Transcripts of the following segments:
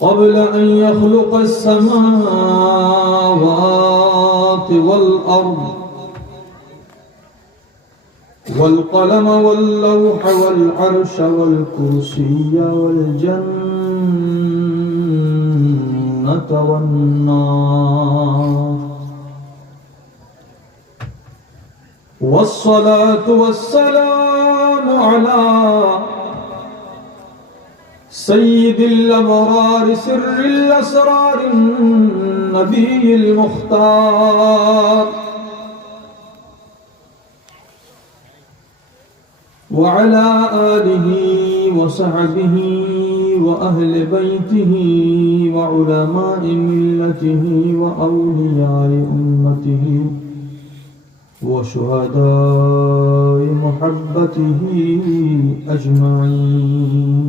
قبل أن يخلق السماوات والأرض والقلم واللوح والعرش والكرسي والجنة والنار والصلاة والسلام على سيد الأبرار سر الأسرار النبي المختار وعلى آله وصحبه وأهل بيته وعلماء ملته وأولياء أمته وشهداء محبته أجمعين.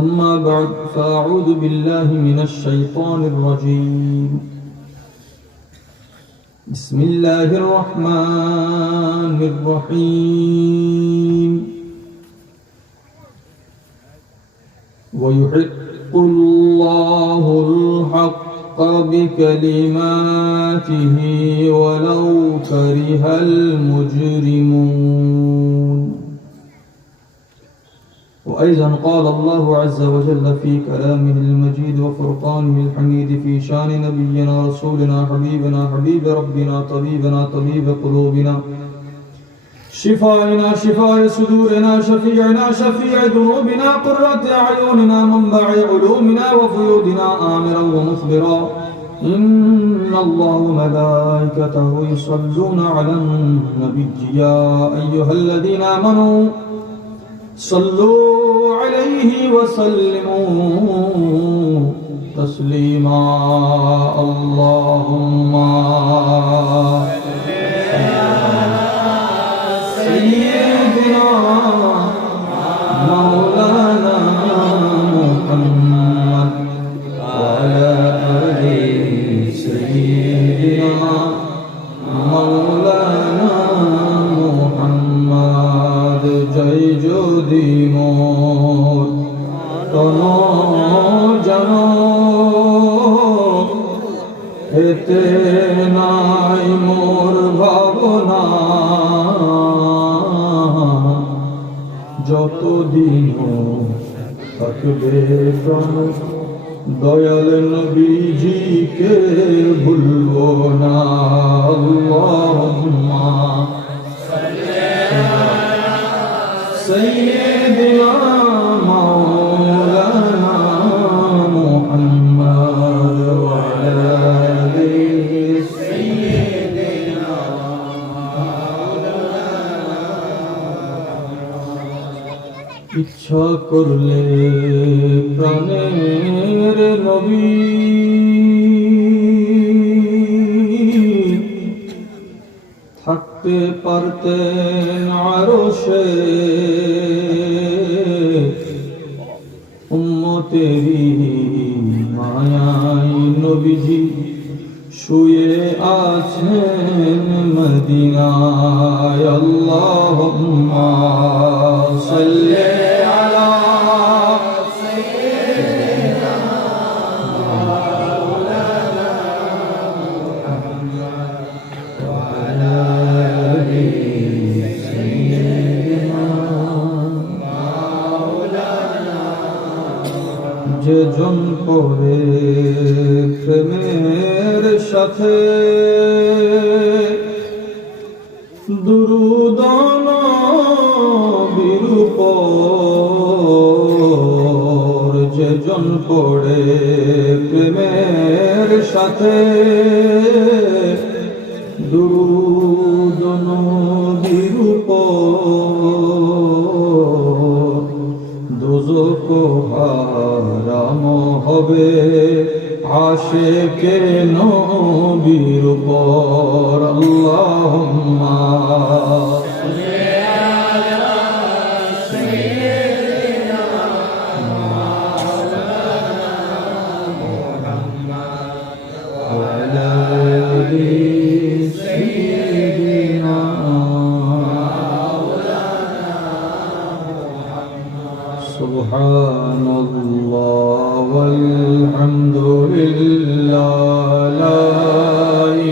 أما بعد فأعوذ بالله من الشيطان الرجيم. بسم الله الرحمن الرحيم. ويحق الله الحق بكلماته ولو كره المجرمون. وأيضا قال الله عز وجل في كلامه المجيد وفرقانه الحميد في شان نبينا رسولنا حبيبنا حبيب ربنا طبيبنا طبيب قلوبنا شفائنا شفاء صدورنا شفيعنا شفيع ذنوبنا قرة أعيننا منبع علومنا وفيودنا آمرا ومخبرا إن الله وملائكته يصلون على النبي يا أيها الذين آمنوا صلوا عليه وسلموا تسليما. اللهم سيدنا مولانا محمد وعلى آل سيدنا مولانا محمد. জয় যদি মোর তন জন এতে নাই মোর ভাবনা যতদিন থাকবে প্রাণ দয়াল নবীজিকে ভুলবো না। আল্লাহুম্মা سيدنا مولانا محمد وعلى آله سيدنا مولانا. ইচ্ছা করলে প্রাণের নবী থাকতে পারতেন আরশে উম্মতেরি মায়ায় নবীজি শুয়ে আছেন মদিনায়। আল্লাহুম্মা সাল্লি আলা সাইয়্যিদিনা মাওলানা মুহাম্মদ ওয়া আলা আলি সাইয়্যিদিনা মাওলানা। যেজন পড়ে প্রেমের সাথে দুরূদ নবীর উপর, যেজন পড়ে প্রেমের সাথে দুরূদ নবীর উপর, দোজখ হারাম হবে আশিকে নবীর উপর। আল্লাহুম্মা সাল্লি আলা সাইয়্যিদিনা মাওলানা মুহাম্মদ ওয়া আলা আলি সাইয়্যিদিনা মাওলানা মুহাম্মদ সুবহানাল্লাহ ওয়ালহামদুলিল্লাহ লা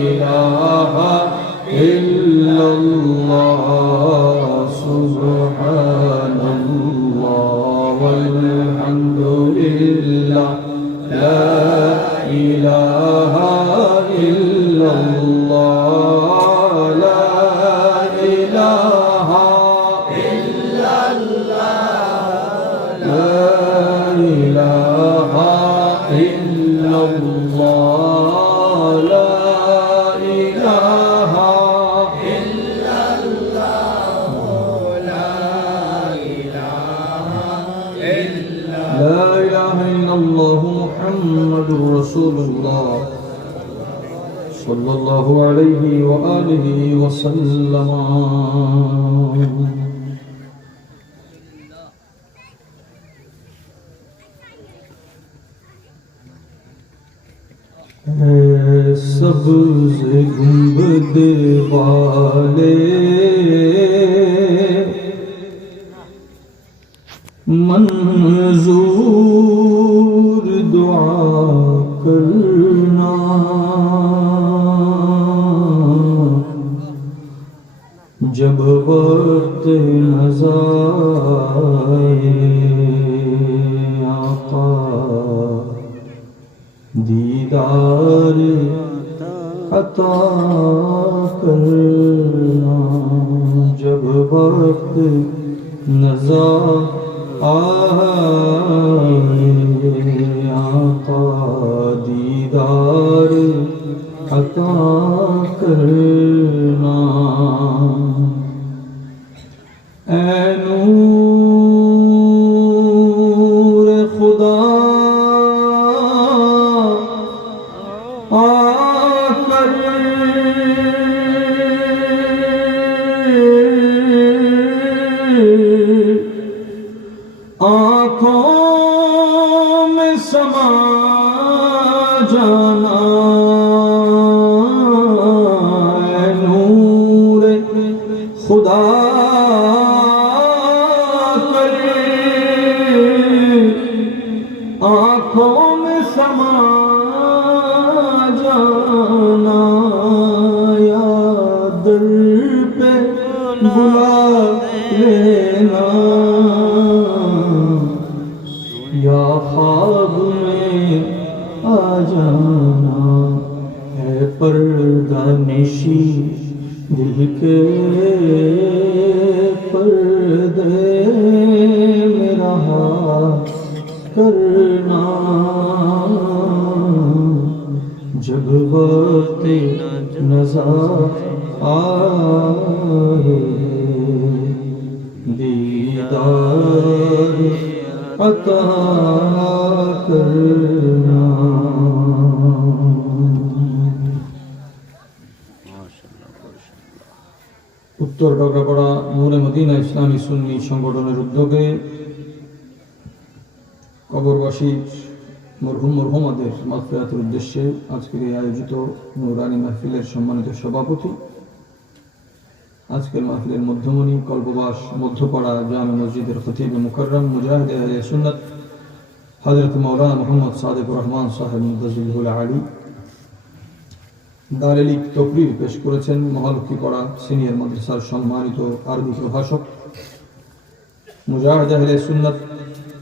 ইলাহা ইল্লাল্লাহ সুবহানাল্লাহ ওয়ালহামদুলিল্লাহ লা ইলাহা ইল্লাল্লাহ লা ইলাহা মুহাম্মাদুর রাসূলুল্লাহ সাল্লাল্লাহু আলাইহি ওয়া আলিহি ওয়া সাল্লাম। सब्ज़ गुंबद वाले मंजूर दुआ करना, जब वक्त नज़ाए आका दीदार अता करना, जब वक्त नज़र आए आका दीदार अता करना। ऐ नूर खुदा आकर आँखों में समा जाना, नूर खुदा करे आँखों में समा जाना, या दिल पे बुला लेना, या ख्वाब में आ जाना, है पर्दा निशी दिल के पर्दे में रहा करना, जब वक्त नज़र आए दीदार अता करना। উত্তর ডগরাপাড়া নূরে মদিনা ইসলামী সুন্নি সংগঠনের উদ্যোগে কবরবাসী মরহুমাদের মাগফিরাতের উদ্দেশ্যে আজকের এই আয়োজিত নূরানী মাহফিলের সম্মানিত সভাপতি, আজকের মাহফিলের মধ্যমণি, কল্পবাস মধ্যপাড়া জামে মসজিদের খতিব মুকররম মুজাহিদ আহলে সুন্নাত হযরত মাওলানা মুহাম্মদ সাদিকুর রহমান সাহেব মুদাজিলুল আলী দারেলি তকরির পেশ করেছেন মহালক্ষীপাড়া সিনিয়র মাদ্রাসার সম্মানিত আরবি প্রভাষক মুজাহিদ আহলে সুন্নাত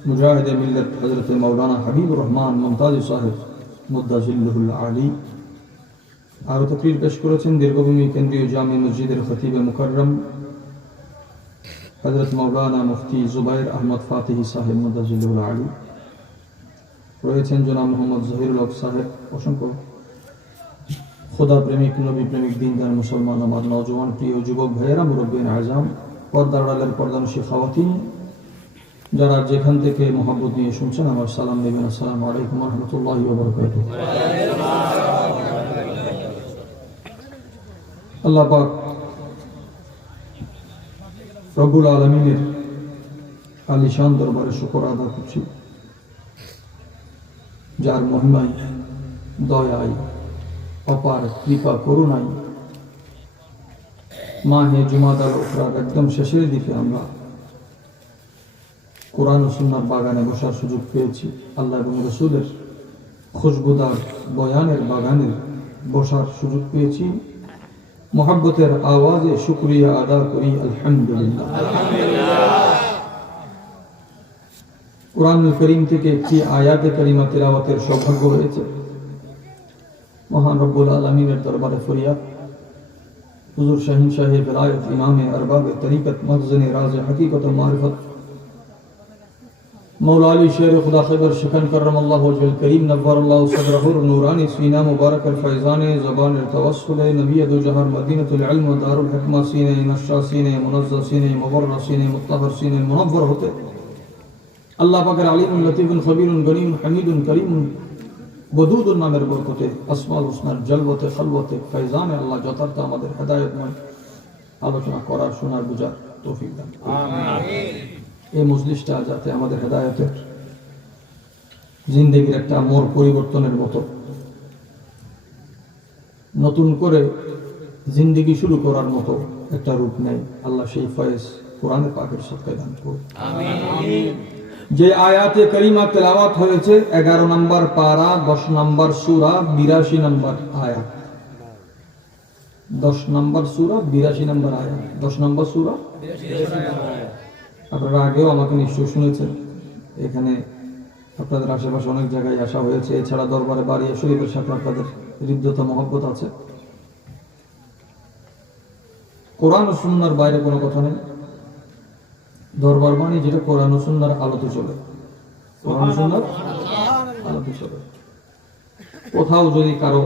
মুজাহিদ মিল্লাত হযরত মাওলানা হাবিবুর রহমান মুমতাজ সাহেব মুদাজিলুল আলী। আরও তকরির পেশ করেছেন দীর্ঘভূমি কেন্দ্রীয় জামে মসজিদের খতিব মুকররম হযরত মাওলানা মুফতি জুবাইর আহমদ ফাতিহি সাহেব মুদাজিলুল আলী। রয়েছেন জনাব মোহাম্মদ জহিরুল হক সাহেব। অসংখ্য খোদা প্রেমিক, নবী প্রেমিক, দিনদার মুসলমান আমার নওজওয়ান প্রিয় যুবক ভাইয়েরা, মুরব্বিয়ান আযম, পর্দার আড়ালের পর্দানশী খাওয়াতিন, যারা যেখান থেকে মহব্বত নিয়ে শুনছেন আমার সালাম নেবেন। আসসালামু আলাইকুম ওয়া রাহমাতুল্লাহি ওয়া বারাকাতুহু। আল্লাহ পাক রব্বুল আলামিনের আলিশান দরবারে শুকর আদা করছি, যার মহিমায়, দয়ায়, অপার কৃপা করুণায় মাহে জুমাদাল উখরার একদম শেষের দিকে আমরা কোরআন ও সুন্নাহর বাগানে বসার সুযোগ পেয়েছি, আল্লাহ এবং রসুলের খুশবুদার বয়ানের বাগানে বসার সুযোগ পেয়েছি। মোহাব্বতের আওয়াজে শুকরিয়া আদা করি আলহামদুলিল্লাহ। কোরআনুল করিম থেকে একটি আয়াতে কারিমা তিলাওয়াতের সৌভাগ্য হয়েছে। মহান রব্বুল আলামিনের দরবারে ফরিয়াদ, হুজুর শাহিন সাহেব রায়ত ইমামে আরবাবে তরিকত মখজনে রাজ হकीकत ও মারিফত मौला अली शेर खुदा खैबर शिकन करमल्लाहु वजहुल करीम नव्वरल्लाहु सदरहु नूरानी सीना मुबारक फैज़ान ज़बान तवस्सुल नबी दो जहार मदीनतुल इल्म दारुल हिकमा सीने नशा सीने मुनज़्ज़ह सीने मुबर्रह सीने मुत्तहर सीने मुनव्वर होते अल्लाह पाकेर अलीमुन लतीफुन खबीरुन गनीमुन हमीदुन करीमुन वदूदुन नामेर बरकते আসমাউল হুসনার জলবতে খলবতে ফৈজানে আল্লাহ যথার্থ আমাদের হেদায়েতময় আলোচনা করার শোনার বুঝার তৌফিক দান আমিন। এই মজলিসটা যাতে আমাদের হেদায়েতের জিন্দেগির একটা মোড় পরিবর্তনের মতো নতুন করে জিন্দেগি শুরু করার মতো একটা রূপ নেয়, আল্লাহ সেই ফয়েজ কোরআনে পাকের সদকায় দান করুন আমিন। যে আয়াতে কারিমা তেলাওয়াত হয়েছে 11 নম্বর পারা 10 নম্বর সূরা 82 নম্বর আয়াত, 10 নম্বর সূরা 82 নম্বর আয়াত, 10 নম্বর সূরা 82 নম্বর আয়াত। আপনারা আগেও আমাকে নিশ্চয় শুনেছেন, এখানে আপনাদের আশেপাশে অনেক জায়গায় আসা হয়েছে। এছাড়া দরবারে বাড়িয়া শরীফের সাথে আপনাদের হৃদ্যতা মহব্বত আছে। কোরআন ও সুন্নাহর বাইরে কোনো কথা নেই। দরবার বাণী যেটা কোরআন ও সুন্নাহর আলোতে চলে, কোরআন ও সুন্নাহর আলোতে চলে। কোথাও যদি কারো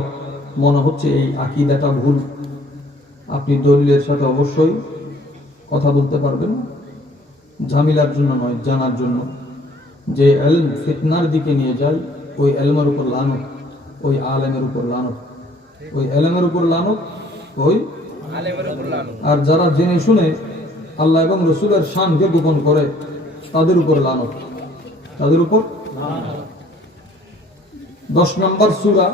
মনে হচ্ছে এই আকীদাটা ভুল, আপনি দলিলের সাথে অবশ্যই কথা বলতে পারবেন, ঝামেলার জন্য নয়, জানার জন্য। যে ইলম ফিতনার দিকে নিয়ে যায়, ওই ইলমের উপর লানত, ওই আলেমের উপর লানত, ওই ইলমের উপর লানত, ওই আলেমের উপর লানত। আর যারা জেনে শুনে আল্লাহ এবং রাসূলের শানকে গোপন করে, তাদের উপর লানত, তাদের উপর লানত। 10 নম্বর সূরা,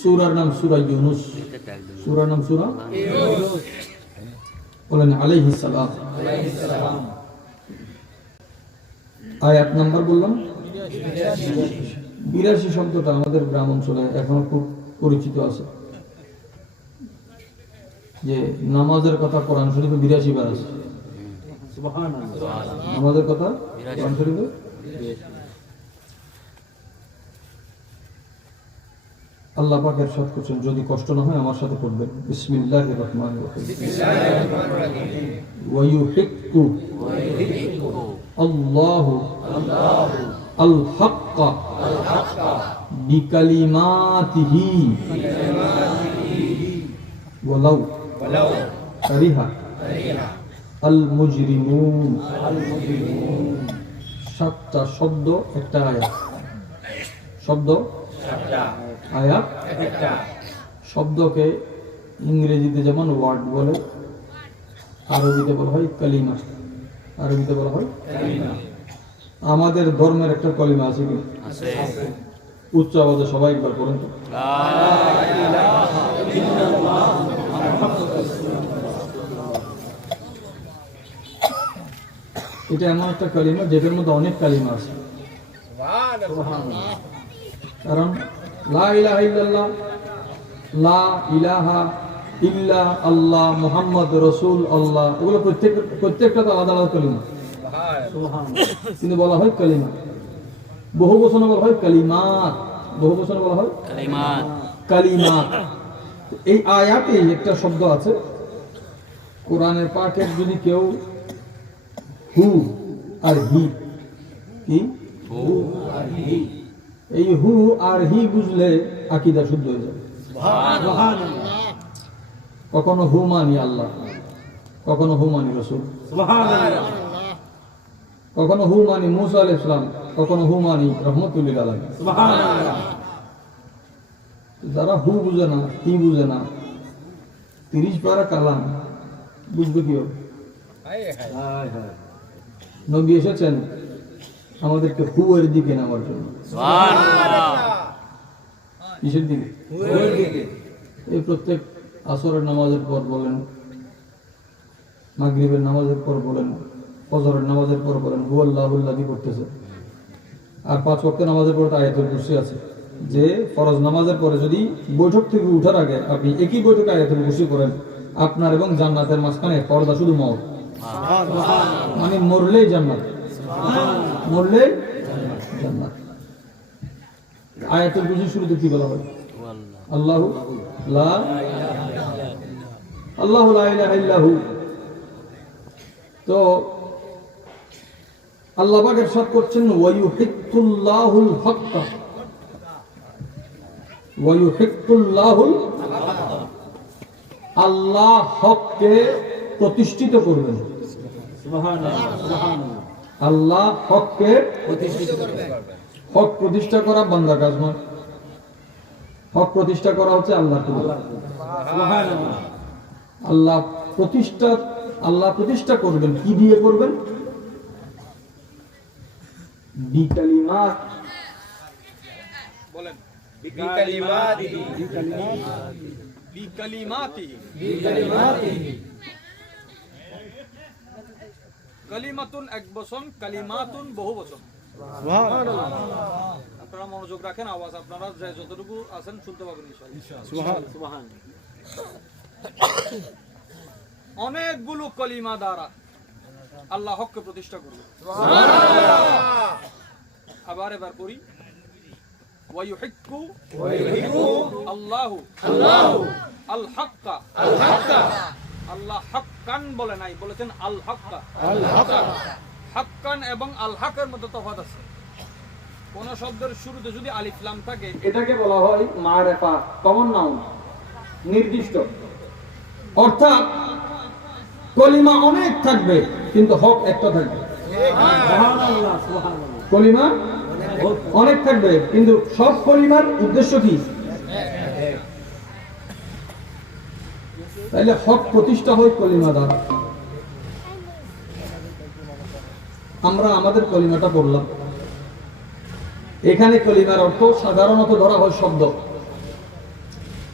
সূরার নাম সূরা ইউনূস, সূরার নাম সূরা ইউনূস। বলেন আলাইহিস সালাম, আলাইহিস সালাম। আয়াত নাম্বার বললাম 82 শব্দটা আমাদের গ্রাম অঞ্চলে এখনো খুব পরিচিত আছে। যে নামাজের কথা কোরআন শরীফে 82 বার আছে, সুবহানাল্লাহ। নামাজের কথা কোরআন শরীফে 82। আল্লাহ পাক ইরশাদ করেছেন, যদি কষ্ট না হয় আমার সাথে পড়বেন। বিসমিল্লাহির রহমানির রহিম। বিসমিল্লাহির রহমানির রহিম। ওয়া ইউহিক্কু আল্লাহু আল হাক্কা বিকালিমাতিহি ওয়ালাউ কারিহা আল মুজরিমুন। 7টা শব্দ একটা আয়াত, শব্দ আয়াত একটা। শব্দকে ইংরেজিতে যেমন ওয়ার্ড বলে, আরবিতে বলা হয় কালিমা, আরবিতে বলা হয় কালিমা। আমাদের ধর্মের একটা কালিমা আছে কি? আছে। উচ্চ আওয়াজে সবাই একবার পড়েন তো, লা ইলাহা ইল্লাল্লাহ মুহাম্মাদুর রাসূলুল্লাহ। এটা এমন একটা কালিমা যেটার মধ্যে অনেক কালিমা আছে, সুবহানাল্লাহ। কারণ লা ইলাহা ইল্লাল্লাহ, লা ইলাহা ইল্লা আল্লাহ, মুহাম্মদ রাসূল আল্লাহ, এগুলো প্রত্যেকটা তো আলাদা আলাদা কালিমা, সুবহানাল্লাহ। কিন্তু বলা হয় কালিমা। বহু বচনে বলা হয় কালিমাত, বহু বচনে বলা হয় কালিমাত, কালিমাত। এই আয়াতে একটা শব্দ আছে কোরআনের পাকের, যদি কেউ হু আর হি, কি হু আর হি, এই হু আর হি বুঝলে আকীদা শুদ্ধ হয়ে যাবে, সুবহানাল্লাহ। কখনো হু মানি আল্লাহ, কখনো হু মানি রাসূল, সুবহানাল্লাহ। কখনো হু মানি মুসা আলাইহিস সালাম, কখনো হু মানি রাহমাতুল লিল আলামিন, সুবহানাল্লাহ। যারা হু বুঝে না, কি বুঝে না, 30 পারা কালাম বুঝবে কি হবে? নবী এসেছেন আমাদেরকে হু এর দিকে নেওয়ার জন্য, সুবহানাল্লাহ। কিসের দিকে? হু এর দিকে। এই প্রত্যেক আসরের নামাজের পর বলেন, মাগরিবের নামাজের পর বলেন, ফজরের নামাজের পর বলেন হুয়াল্লাহুল্লাযী পড়তেছে, আর 5 ওয়াক্ত নামাজের পর আয়াতুল কুরসি আছে। যে ফরজ নামাজের পরে যদি বৈঠক থেকে উঠার আগে আপনি একই বৈঠকে আয়াতুল কুরসি করেন, আপনার এবং জান্নাতের মাঝখানে পর্দা শুধু মওত, মানে মরলেই জান্নাত, মরলেই জান্নাত। আয়াতুল কুরসি শুরুতে কি বলা হয়? আল্লাহু লা ইলাহা ইল্লাহু। তো আল্লাহ পাক ইরশাদ করছেন ওয়ায়ুহিক্কুল্লাহুল হাক্কা, ওয়ায়ুহিক্কুল্লাহুল হাক্কা, আল্লাহ হককে প্রতিষ্ঠিত করবেন। সুবহানাল্লাহ, সুবহানাল্লাহ। আল্লাহ হককে প্রতিষ্ঠিত করবেন। হক প্রতিষ্ঠা করা বান্দার কাজ নয়, হক প্রতিষ্ঠা করা হচ্ছে আল্লাহর কাজ। সুবহানাল্লাহ। আল্লাহ প্রতিষ্ঠা করবেন, কি দিয়ে করবেন? বিকালিমাত, বলেন বিকালিমাতিহি, বিকালিমাতিহি। কালিমাতুন এক বচন, কালিমাতুন বহু বচন। সুবহানাল্লাহ। আপনারা মনোযোগ রাখেন, আওয়াজ আপনারা যতটুকু আছেন শুনতে পাবেন ইনশাআল্লাহ। সুবহানাল্লাহ। অনেকগুলো কলিমা দ্বারা আল্লাহ হককে প্রতিষ্ঠা করবে। আবার এবার করি ওয়ায়ুহিক্কু আল্লাহু আল হাক্কা। আল্লাহ হাক্কান বলে নাই, বলেছেন আল হাক্কা। হাক্কান এবং আল হাক্কার মধ্যে তফাৎ আছে। কোন শব্দের শুরুতে যদি আলিফ লাম থাকে এটাকে বলা হয় মারিফা, কমন নাউন, নির্দিষ্ট। অর্থাৎ কলিমা অনেক থাকবে কিন্তু হক একটা থাকবে। সুবহানাল্লাহ, সুবহানাল্লাহ। কলিমা অনেক থাকবে কিন্তু সব কলিমার উদ্দেশ্য কি? তাইলে হক প্রতিষ্ঠা হয় কলিমা দ্বারা। আমরা আমাদের কলিমাটা পড়লাম, এখানে কলিমার অর্থ সাধারণত ধরা হয় শব্দ,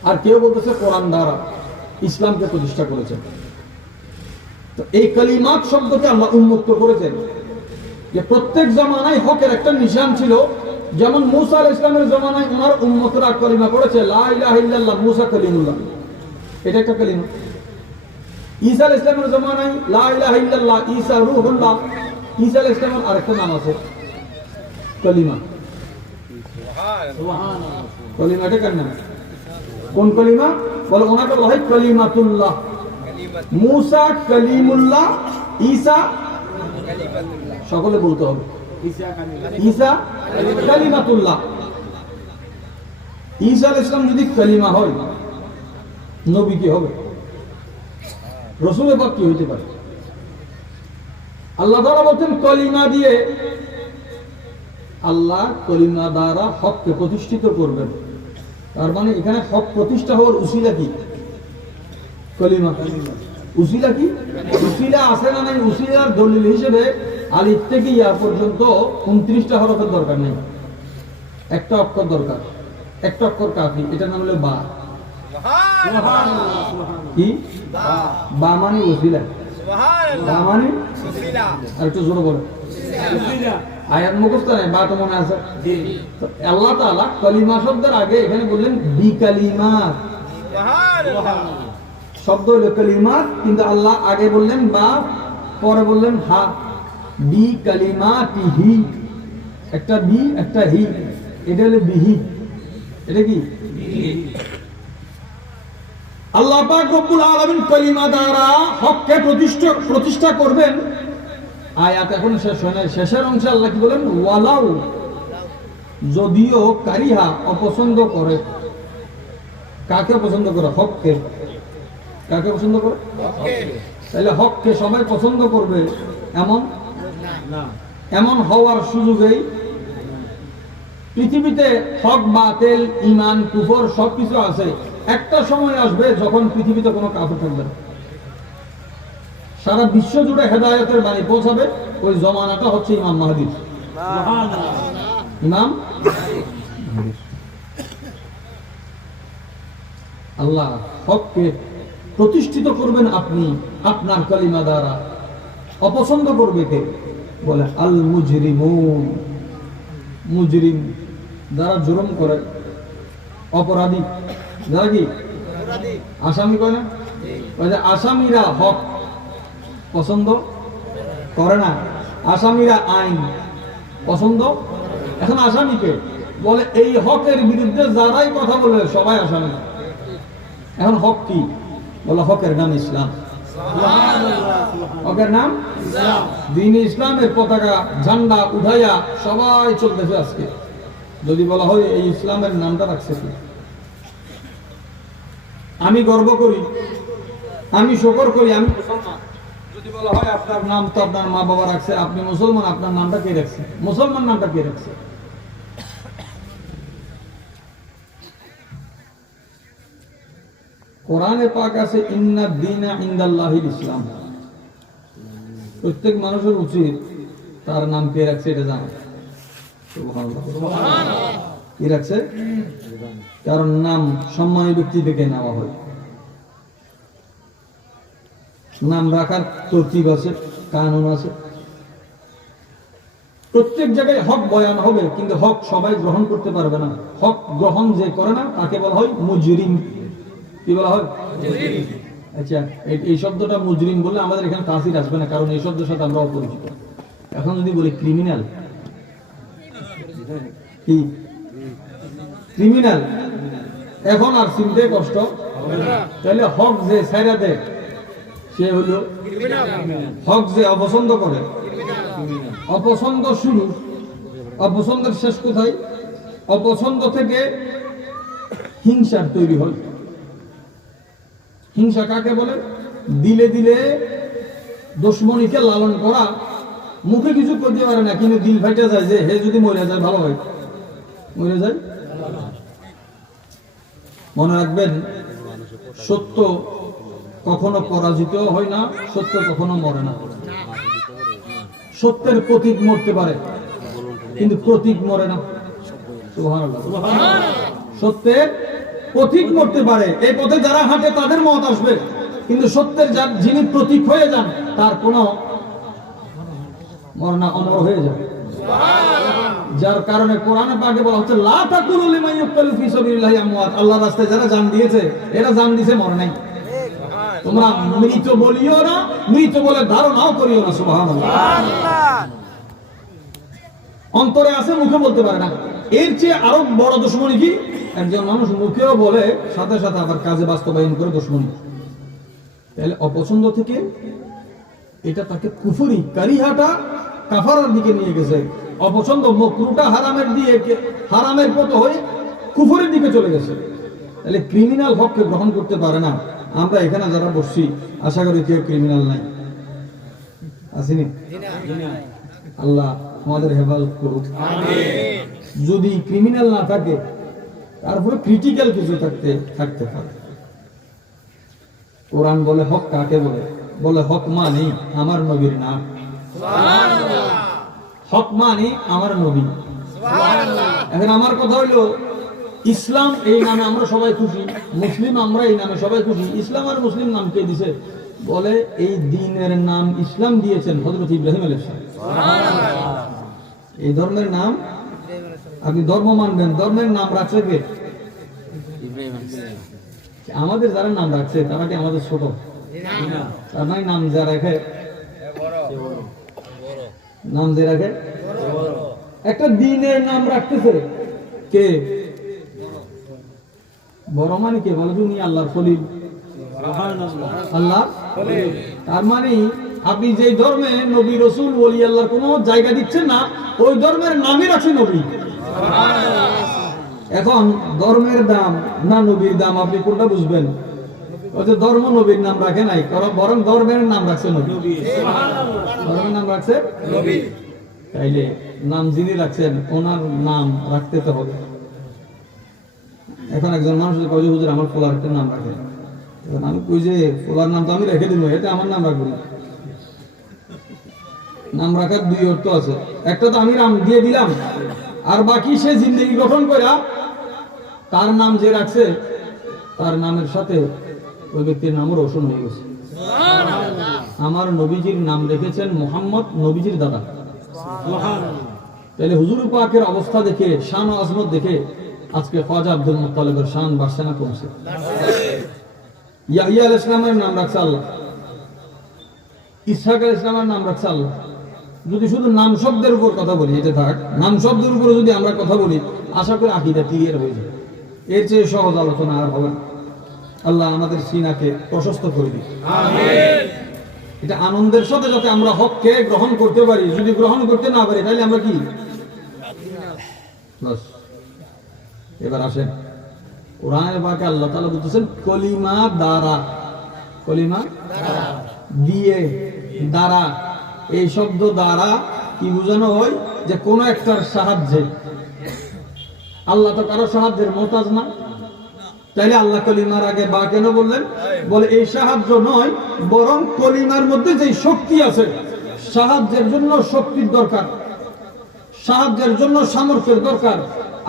আর কেউ বলতেছে কোরআন দ্বারা ইসলামকে প্রতিষ্ঠা করেছেন। তো এই কালিমাত শব্দকে আল্লাহ উন্মুক্ত করেছেন যে প্রত্যেক জামানায় হকের একটা নিশান ছিল। যেমন মুসা আলাইহিস সালামের জামানায় ওনার উম্মতরা কলিমা পড়েছে লা ইলাহা ইল্লাল্লাহ, মুসা কালিমুল্লাহ, এটা একটা কালিমা। ঈসা আলাইহিস সালামের জামানায় লা ইলাহা ইল্লাল্লাহ, ঈসা রূহুল্লাহ, ঈসা আলাইহিস সালামের আরেকটা নাম আছে কলিমা। সুবহানাল্লাহ। কলিমাটা কার নাম? কোন কলিমা? বলে ওনাকে বলা হয় কালিমাতুল্লাহ। মুসা কালিমুল্লাহ, ঈসা সকলে বলতে হবে ঈসা কালিমাতুল্লাহ। ঈসা আলাইহিস সালাম যদি কালিমা হয়, নবী কি হবে? রাসূল বা কি হইতে পারে? আল্লাহ তাআলা বলেন কলিমা দিয়ে, আল্লাহ কলিমা দ্বারা হককে প্রতিষ্ঠিত করবেন। তার মানে এখানে হক প্রতিষ্ঠা হওয়ার উসিলা কি? কলিমা। উসিলা কি? উসিলা আছে না নাই? উসিলার দলিল হিসেবে আলিফ থেকে ইয়া পর্যন্ত 29টা হরফের দরকার নেই, একটা অক্ষর দরকার, একটা অক্ষর কাফি, এটার নাম হলো বা। কি? বা মানে উসিলা, বা মানে উসিলা। আর একটু জোরে বলো। আয়াত মুখস্থ নাই, বা তো মনে আছে। আল্লাহ তাআলা কালিমা শব্দের আগে এখানে বললেন বিকালিমাত। শব্দ হলো কালিমাত, কিন্তু আল্লাহ আগে বললেন বা, পরে বললেন হা। বি কালিমাতিহি, একটা বি একটা হি, এটা হলো বিহি। এটা কি? আল্লাহ পাক রব্বুল আলামিন কালিমা দ্বারা হককে প্রতিষ্ঠা করবেন। আয়াত এখন শেষ হয় নাই, শেষের অংশে আল্লাহ কি বলেন? ওয়ালাউ, যদিও কারিহা অপছন্দ করে। কাকে পছন্দ করে? হককে। কাকে পছন্দ করে? হককে। তাহলে হককে সবাই পছন্দ করবে এমন না, এমন হওয়ার সুযোগেই পৃথিবীতে হক বাতিল ঈমান কুফর সবকিছু আছে। একটা সময় আসবে যখন পৃথিবীতে কোনো কাফের থাকবে না, সারা বিশ্ব জুড়ে হেদায়েতের বাণী পৌঁছাবে। ওই জমানাটা হচ্ছে ইমাম মাহদীর। সুবহানাল্লাহ। ইমাম আল্লাহ হককে প্রতিষ্ঠিত করবেন আপনি আপনার কালিমা দ্বারা। অপছন্দ করবে কে? বলে আল মুজরিমুন, মুজরিম যারা জুলুম করে, অপরাধী যারা কি আসামি করে না, ওই যে আসামিরা হক পছন্দ করে না, আসামিরা আইন পছন্দ। এখন আসামিকে বলে এই হকের বিরুদ্ধে যারাই কথা বলে সবাই আসামি। এখন হক কি? বলে হকের নাম ইসলাম। হকের নাম ইসলাম। দিন ইসলামের পতাকা ঝান্ডা উঠাইয়া সবাই চলতেছে আজকে। যদি বলা হয় এই ইসলামের নামটা রাখছে কি? আমি গর্ব করি, আমি শুকর করি, আমি মুসলমান। যদি বলা হয় আপনার নাম তো আপনার মা বাবা রাখছে, আপনি মুসলমান, আপনার নামটা কে রাখছে? মুসলমান নামটা কে রাখছে? কোরআনে পাক আছে ইন্নাদ দীনা ইনদাল্লাহিল ইসলাম। প্রত্যেক মানুষের উচিত তার নাম কে রাখছে এটা জানা। সুবহানাল্লাহ, সুবহানাল্লাহ। কি রাখছে? কারণ নাম সম্মানী ব্যক্তি থেকে নেওয়া হয়। নাম রাখার তরতিব আছে, কানুন আছে। প্রত্যেক জায়গায় হক বয়ান হবে, কিন্তু হক সবাই গ্রহণ করতে পারবে না। হক গ্রহণ যে করে না তাকে বলা হয় মুজরিম। কি বলা হয়? আচ্ছা, এই শব্দটা মুজরিম বললে আমাদের এখানে তাসির আসবে না, কারণ এই শব্দের সাথে আমরা অপরিচিত। এখন যদি বলি ক্রিমিনাল, কি ক্রিমিনাল, এখন আর চিনতে কষ্ট। তাহলে হক যে ছাইরা দেয় সে হলো হক যে অপছন্দ করে, অপছন্দ শুরু, অপছন্দের শেষ কোথায়? অপছন্দ থেকে হিংসার তৈরি হয়। হিংসা কাকে বলে? দিলে দিলে দুশমনীকে লালন করা। মুখে কিছু করতে পারে না, কিন্তু দিল ফাইটা যায় যে হে যদি মরে যায় ভালো হয়, মরে যায়। মনে রাখবেন, সত্য কখনো পরাজিত হয় না, সত্য কখনো মরে না। সত্যের প্রতীক মরতে পারে, কিন্তু প্রতীক মরে না। সুবহানাল্লাহ, সত্যের প্রতীক মরতে পারে, এই পথে যারা হাঁটে তাদের মত আসবে, কিন্তু সত্যের যিনি প্রতীক হয়ে যান তার কোনো মরনা অমর হয়ে যাবে। যার কারণে কোরআনে পাকে বলা হচ্ছে লা তাকুলু লিমান ইউকতালু ফি সাবিলিল্লাহি আমওয়াত। আল্লাহর রাস্তায় যারা জান দিয়েছে এরা জান দিয়েছে, মরে নাই। তোমরা মৃত বলিও না, মৃত বলে ধারণাও করিও না। সুবহানাল্লাহ। অন্তরে আছে, মুখে বলতে পারে না। এর চেয়ে আরো বড় দুশমনী কি? একজন মানুষ মুখেও বলে, সাথে সাথে আবার কাজে বাস্তবায়ন করে দুশমনী। তাহলে অপছন্দ থেকে এটা তাকে কুফরি, কারিহাটা কাফারার দিকে নিয়ে গেছে। অপছন্দ মকরুটা হারামের দিয়ে হারামের পথ হয়ে কুফরের দিকে চলে গেছে। তাহলে ক্রিমিনাল হককে গ্রহণ করতে পারে না। আমরা এখানে যারা বসছি আশা করি কেউ ক্রিমিনাল নাই, আসেনি? আল্লাহ আমাদের হেফাজত করুক। যদি ক্রিমিনাল না থাকে তারপরে ক্রিটিক্যাল কিছু থাকতে পারে। কোরআন বলে হক কাকে বলে? বলে হক মানে আমার নবীর নাম। হক মানে আমার নবী। এখন আমার কথা হইলো, ইসলাম এই নামে আমরা সবাই খুশি, মুসলিম আমরা এই নামে সবাই খুশি। ইসলাম আর মুসলিম নাম কে দিছে? বলে এই দ্বীনের নাম ইসলাম দিয়েছেন হযরত ইব্রাহিম আলাইহিস সালাম। এই ধর্মের নাম, আপনি ধর্ম মানবেন, ধর্মের নাম রাখছে কে? আমাদের যারা নাম রাখছে তারা কি আমাদের ছোট? তার মানে নাম যা রাখে, নাম যে রাখে, একটা দ্বীনের নাম রাখতেছে কে? বড় মানে কে? বলে তুমি আল্লাহর খলিল। আল্লাহ তার মানে আপনি যে ধর্মে নবী রাসূল ওলি আল্লাহর কোনো জায়গা দিচ্ছেন না, ওই ধর্মের নামই রাখছে নবী। এখন ধর্মের দাম না নবীর দাম, আপনি কোনটা বুঝবেন? ওই যে ধর্ম নবীর নাম রাখে নাই, বরং ধর্মের নাম রাখছে নবী। ধর্মের নাম রাখছে নবী। তাইলে নাম যিনি রাখছেন ওনার নাম রাখতে তো হবে। এখন একজন মানুষ কয় যে হুজুর আমার পোলার একটা নাম রাখে, আমি কই যে পোলার নাম তো আমি রেখে দিব, এটা আমার নাম রাখবো না। নাম রাখার দুই অর্থ আছে, একটা তো আমি নাম দিয়ে দিলাম, আর বাকি সে জিন্দগি গঠন করে তার নাম যে রাখছে তার নামের সাথে ওই ব্যক্তির নামও রোশন হয়ে গেছে। আমার নবীজির নাম রেখেছেন মুহাম্মদ, নবীজির দাদা। তাহলে হুজুর পাকের অবস্থা দেখে, শান ও আজমত দেখে আজকে খাজা আব্দুল মুত্তালিবের শান বাড়ছে না কমছে? ইয়াহিয়া আলাইহিস সালামের নাম রাখছে আল্লাহ, ইসহাক আলাইহিস সালামের নাম রাখছে আল্লাহ। যদি শুধু নাম শব্দের উপর কথা বলি, এটা থাক, নাম শব্দের উপর যদি আমরা কথা বলি, আশা করি আকীদা ক্লিয়ার হয়ে যাবে। এর চেয়ে সহজ আলোচনা আর হবে না। আল্লাহ আমাদের সিনাকে প্রশস্ত করে দিন, আমিন। এটা আনন্দের সাথে যাতে আমরা হককে গ্রহণ করতে পারি, যদি গ্রহণ করতে না পারি তাহলে আমরা কি বাস। এবার আসেন কোরআনে পাকে আল্লাহ তাআলা বলতেছেন কলিমা দ্বারা, কলিমা দিয়ে, দ্বারা। এই শব্দ দ্বারা কি বোঝানো হয়? যে কোন একটার সাহায্যে। আল্লাহ তো কারো সাহায্যের মোহতাজ না, তাইলে আল্লাহ কলিমার আগে বা কেন বললেন? বলে এই সাহায্য নয়, বরং কলিমার মধ্যে যে শক্তি আছে, সাহায্যের জন্য শক্তির দরকার, সাহায্যের জন্য সামর্থ্যের দরকার।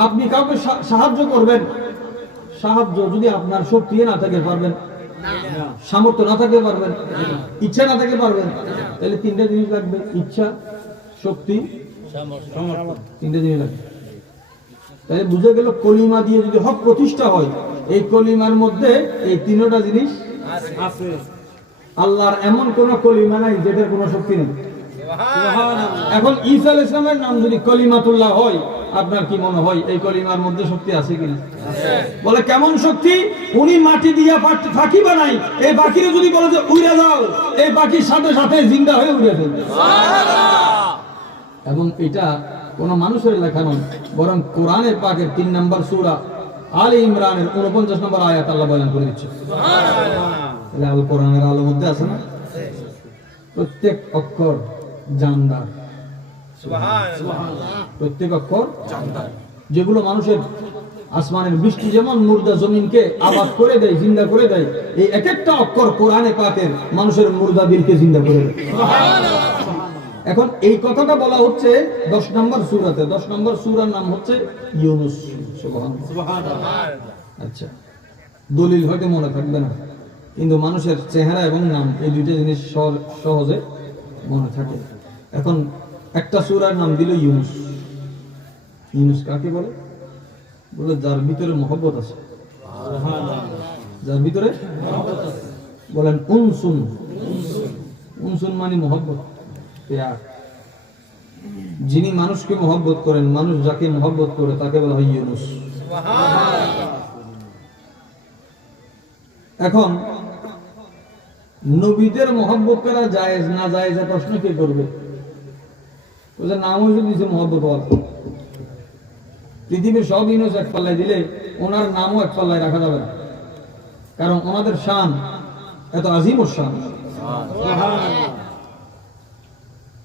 আপনি কাউকে সাহায্য করবেন, সাহায্য যদি আপনার শক্তি না থাকে পারবেন, সামর্থ্য না থাকে পারবেন, ইচ্ছা না থাকে পারবেন। তাহলে তিনটা জিনিস লাগবে, ইচ্ছা, শক্তি, সামর্থ্য, তিনটা জিনিস লাগবে। তাহলে বুঝে গেল কলিমা দিয়ে যদি হক প্রতিষ্ঠা হয়, এই কলিমার মধ্যে এই তিনটা জিনিস আছে। আল্লাহর এমন কোন কলিমা নাই যেটার কোনো শক্তি নেই। এখন ঈসা আলাইহিস সালামের নাম যদি কলিমাতুল্লাহ হয়, আপনার কি মনে হয় এই কলিমার মধ্যে শক্তি আছে কিনা? বলে কেমন শক্তি? উনি মাটি দিয়া পাখি বানাই, এই পাখিরে যদি বলে যে উড়ে যাও, এই পাখির সাথে সাথে জিন্দা হয়ে উড়ে যাবে। এবং এটা কোন মানুষের লেখা নয়, বরং কোরআনের পাকের 3 নম্বর সূরা আলে ইমরানের 49 নম্বর আয়াত আল্লাহ বয়ান করে দিচ্ছে। সুবহানাল্লাহ। আল কোরআনের আলোর মধ্যে আছে না? প্রত্যেক অক্ষর জানদার। সুবহানাল্লাহ। প্রত্যেক অক্ষর জানদার, যেগুলো মানুষের আসমানের বৃষ্টি যেমন মুর্দা জমিনকে আবাদ করে দেয়, জিন্দা করে দেয়, এই এক একটা অক্ষর কোরআনে পাকের মানুষের মুর্দা দিলকে জিন্দা করে দেয়। সুবহানাল্লাহ। এখন এই কথাটা বলা হচ্ছে 10 নম্বর সূরাতে। 10 নম্বর সূরার নাম হচ্ছে ইউনূস। সুবহানাল্লাহ। আচ্ছা, দলিল হয়তো মনে থাকবে না, কিন্তু মানুষের চেহারা এবং নাম এই দুইটা জিনিস সহজে মনে থাকে। এখন একটা সূরার নাম দিল ইউনূস। ইউনূস কাকে বলে? বলে যার ভিতরে মহব্বত আছে। সুবহানাল্লাহ। যার ভিতরে মহব্বত আছে। বলেন উনসুন। উনসুন মানে মহব্বত, প্যার। যিনি মানুষকে মহব্বত করেন, মানুষ যাকে মহব্বত করে তাকে বলা হয় ইউনূস। সুবহানাল্লাহ। এখন নবীদের মহব্বত করা জায়েজ না জায়েজ এর প্রশ্ন কে করবে? ওদের নাম হইছে দিছে মহব্বত ওয়ালা। পৃথিবীর সব ইউনূস এক পাল্লায় দিলে ওনার নামও এক পাল্লায় রাখা যাবে না, কারণ ওনাদের শান এত আজিম ও শান। সুবহানাল্লাহ।